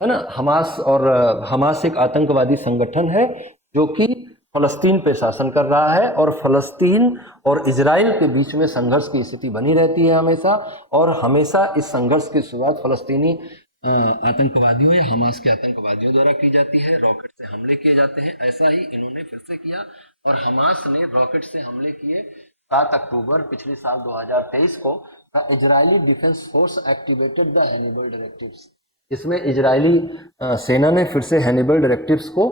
है ना। हमास और हमास एक आतंकवादी संगठन है जो कि फलस्तीन पे शासन कर रहा है, और फलस्तीन और इजराइल के बीच में संघर्ष की स्थिति बनी रहती है हमेशा, और हमेशा इस संघर्ष की शुरुआत फलस्तीनी आतंकवादियों या हमास के आतंकवादियों द्वारा की जाती है। रॉकेट से हमले किए जाते हैं, ऐसा ही इन्होंने फिर से किया, और हमास ने रॉकेट से हमले किए 7 अक्टूबर पिछले साल 2023 को। Israeli defence force activated the Hannibal directives. इसमें इजरायली सेना ने फिर से हैनिबल डायरेक्टिव्स को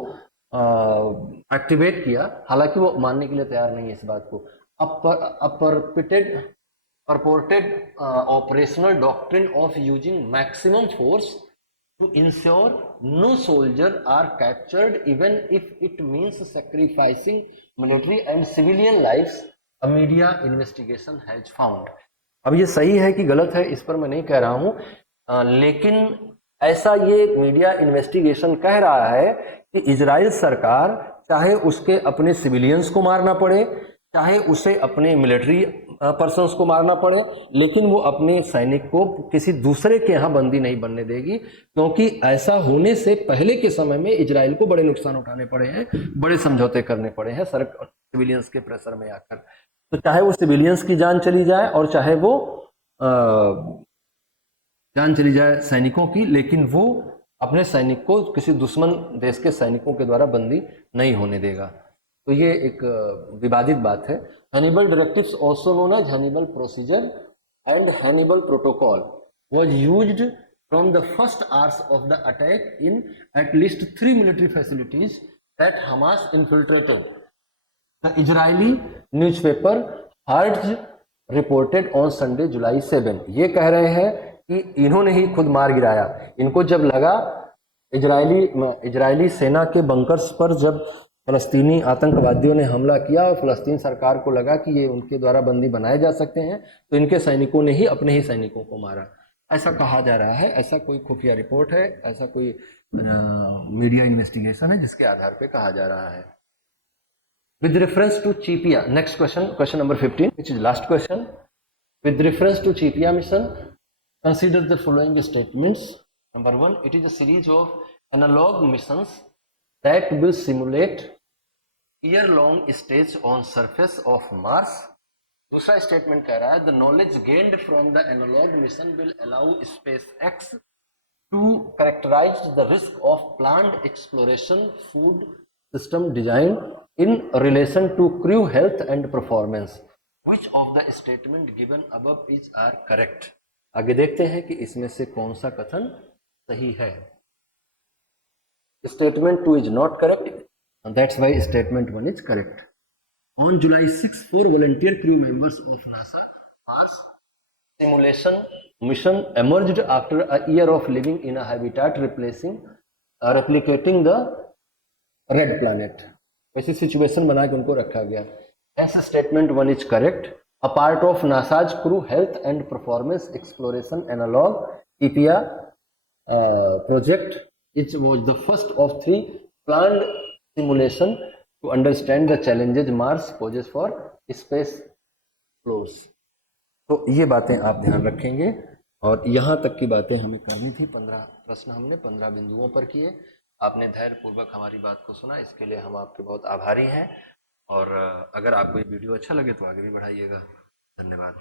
एक्टिवेट किया, हालांकि वो मानने के लिए तैयार नहीं है इस बात को। purported operational doctrine of using maximum force to ensure no soldier are captured even if it means sacrificing military and civilian lives, a media investigation has found। अब ये सही है कि गलत है, इस पर मैं नहीं कह रहा हूं, लेकिन ऐसा ये मीडिया इन्वेस्टिगेशन कह रहा है कि इजराइल सरकार चाहे उसके अपने सिविलियंस को मारना पड़े, चाहे उसे अपने मिलिट्री पर्सन्स को मारना पड़े, लेकिन वो अपने सैनिक को किसी दूसरे के यहाँ बंदी नहीं बनने देगी, क्योंकि ऐसा होने से पहले के समय में इजराइल को बड़े नुकसान उठाने पड़े हैं, बड़े समझौते करने पड़े हैं सिविलियंस के प्रेशर में आकर। तो चाहे वो सिविलियंस की जान चली जाए और चाहे वो जान चली जाए सैनिकों की, लेकिन वो अपने सैनिक को किसी दुश्मन देश के सैनिकों के द्वारा बंदी नहीं होने देगा। तो ये एक विवादित बात है। Hannibal directives also known as Hannibal procedure and Hannibal protocol was used from the first hours of the attack in at least 3 military facilities that Hamas infiltrated, the Israeli newspaper Haaretz reported on Sunday July 7। ये कह रहे हैं कि इन्होंने ही खुद मार गिराया। इनको जब लगा, इजरायली सेना के बंकर्स पर जब फलस्तीनी आतंकवादियों ने हमला किया और फलस्तीन सरकार को लगा कि ये उनके द्वारा बंदी बनाए जा सकते हैं, तो इनके सैनिकों ने ही अपने ही सैनिकों को मारा, ऐसा कहा जा रहा है। ऐसा कोई खुफिया रिपोर्ट है, ऐसा कोई मीडिया इन्वेस्टिगेशन है जिसके आधार पर कहा जा रहा है। With reference to Chipia, next question, question number 15, which is last question. With reference to Chipia mission, consider the following statements. Number 1, it is a series of analog missions that will simulate year-long stays on surface of Mars. दूसरा statement कह रहा है, the knowledge gained from the analog mission will allow SpaceX to characterize the risk of planned exploration food system design in relation to crew health and performance. Which of the statement given above is are correct? आगे देखते हैं कि इसमें से कौन सा कथन सही है। Statement 2 is not correct, and that's why statement 1 is correct. On July 6, 4 volunteer crew members of NASA Mars simulation mission emerged after a year of living in a habitat replicating the red planet. ऐसी situation बना के उनको रखा गया। ऐसा statement 1 is correct. A part of NASA's crew health and performance exploration analog ईपिया project it was the first of 3 planned simulation to understand the challenges Mars poses for space floors. तो ये बातें आप ध्यान रखेंगे, और यहाँ तक की बातें हमें करनी थी। 15 प्रश्न हमने 15 बिंदुओं पर किए। आपने धैर्यपूर्वक हमारी बात को सुना, इसके लिए हम आपके बहुत आभारी हैं। और अगर आपको ये वीडियो अच्छा लगे तो आगे भी बढ़ाइएगा। धन्यवाद।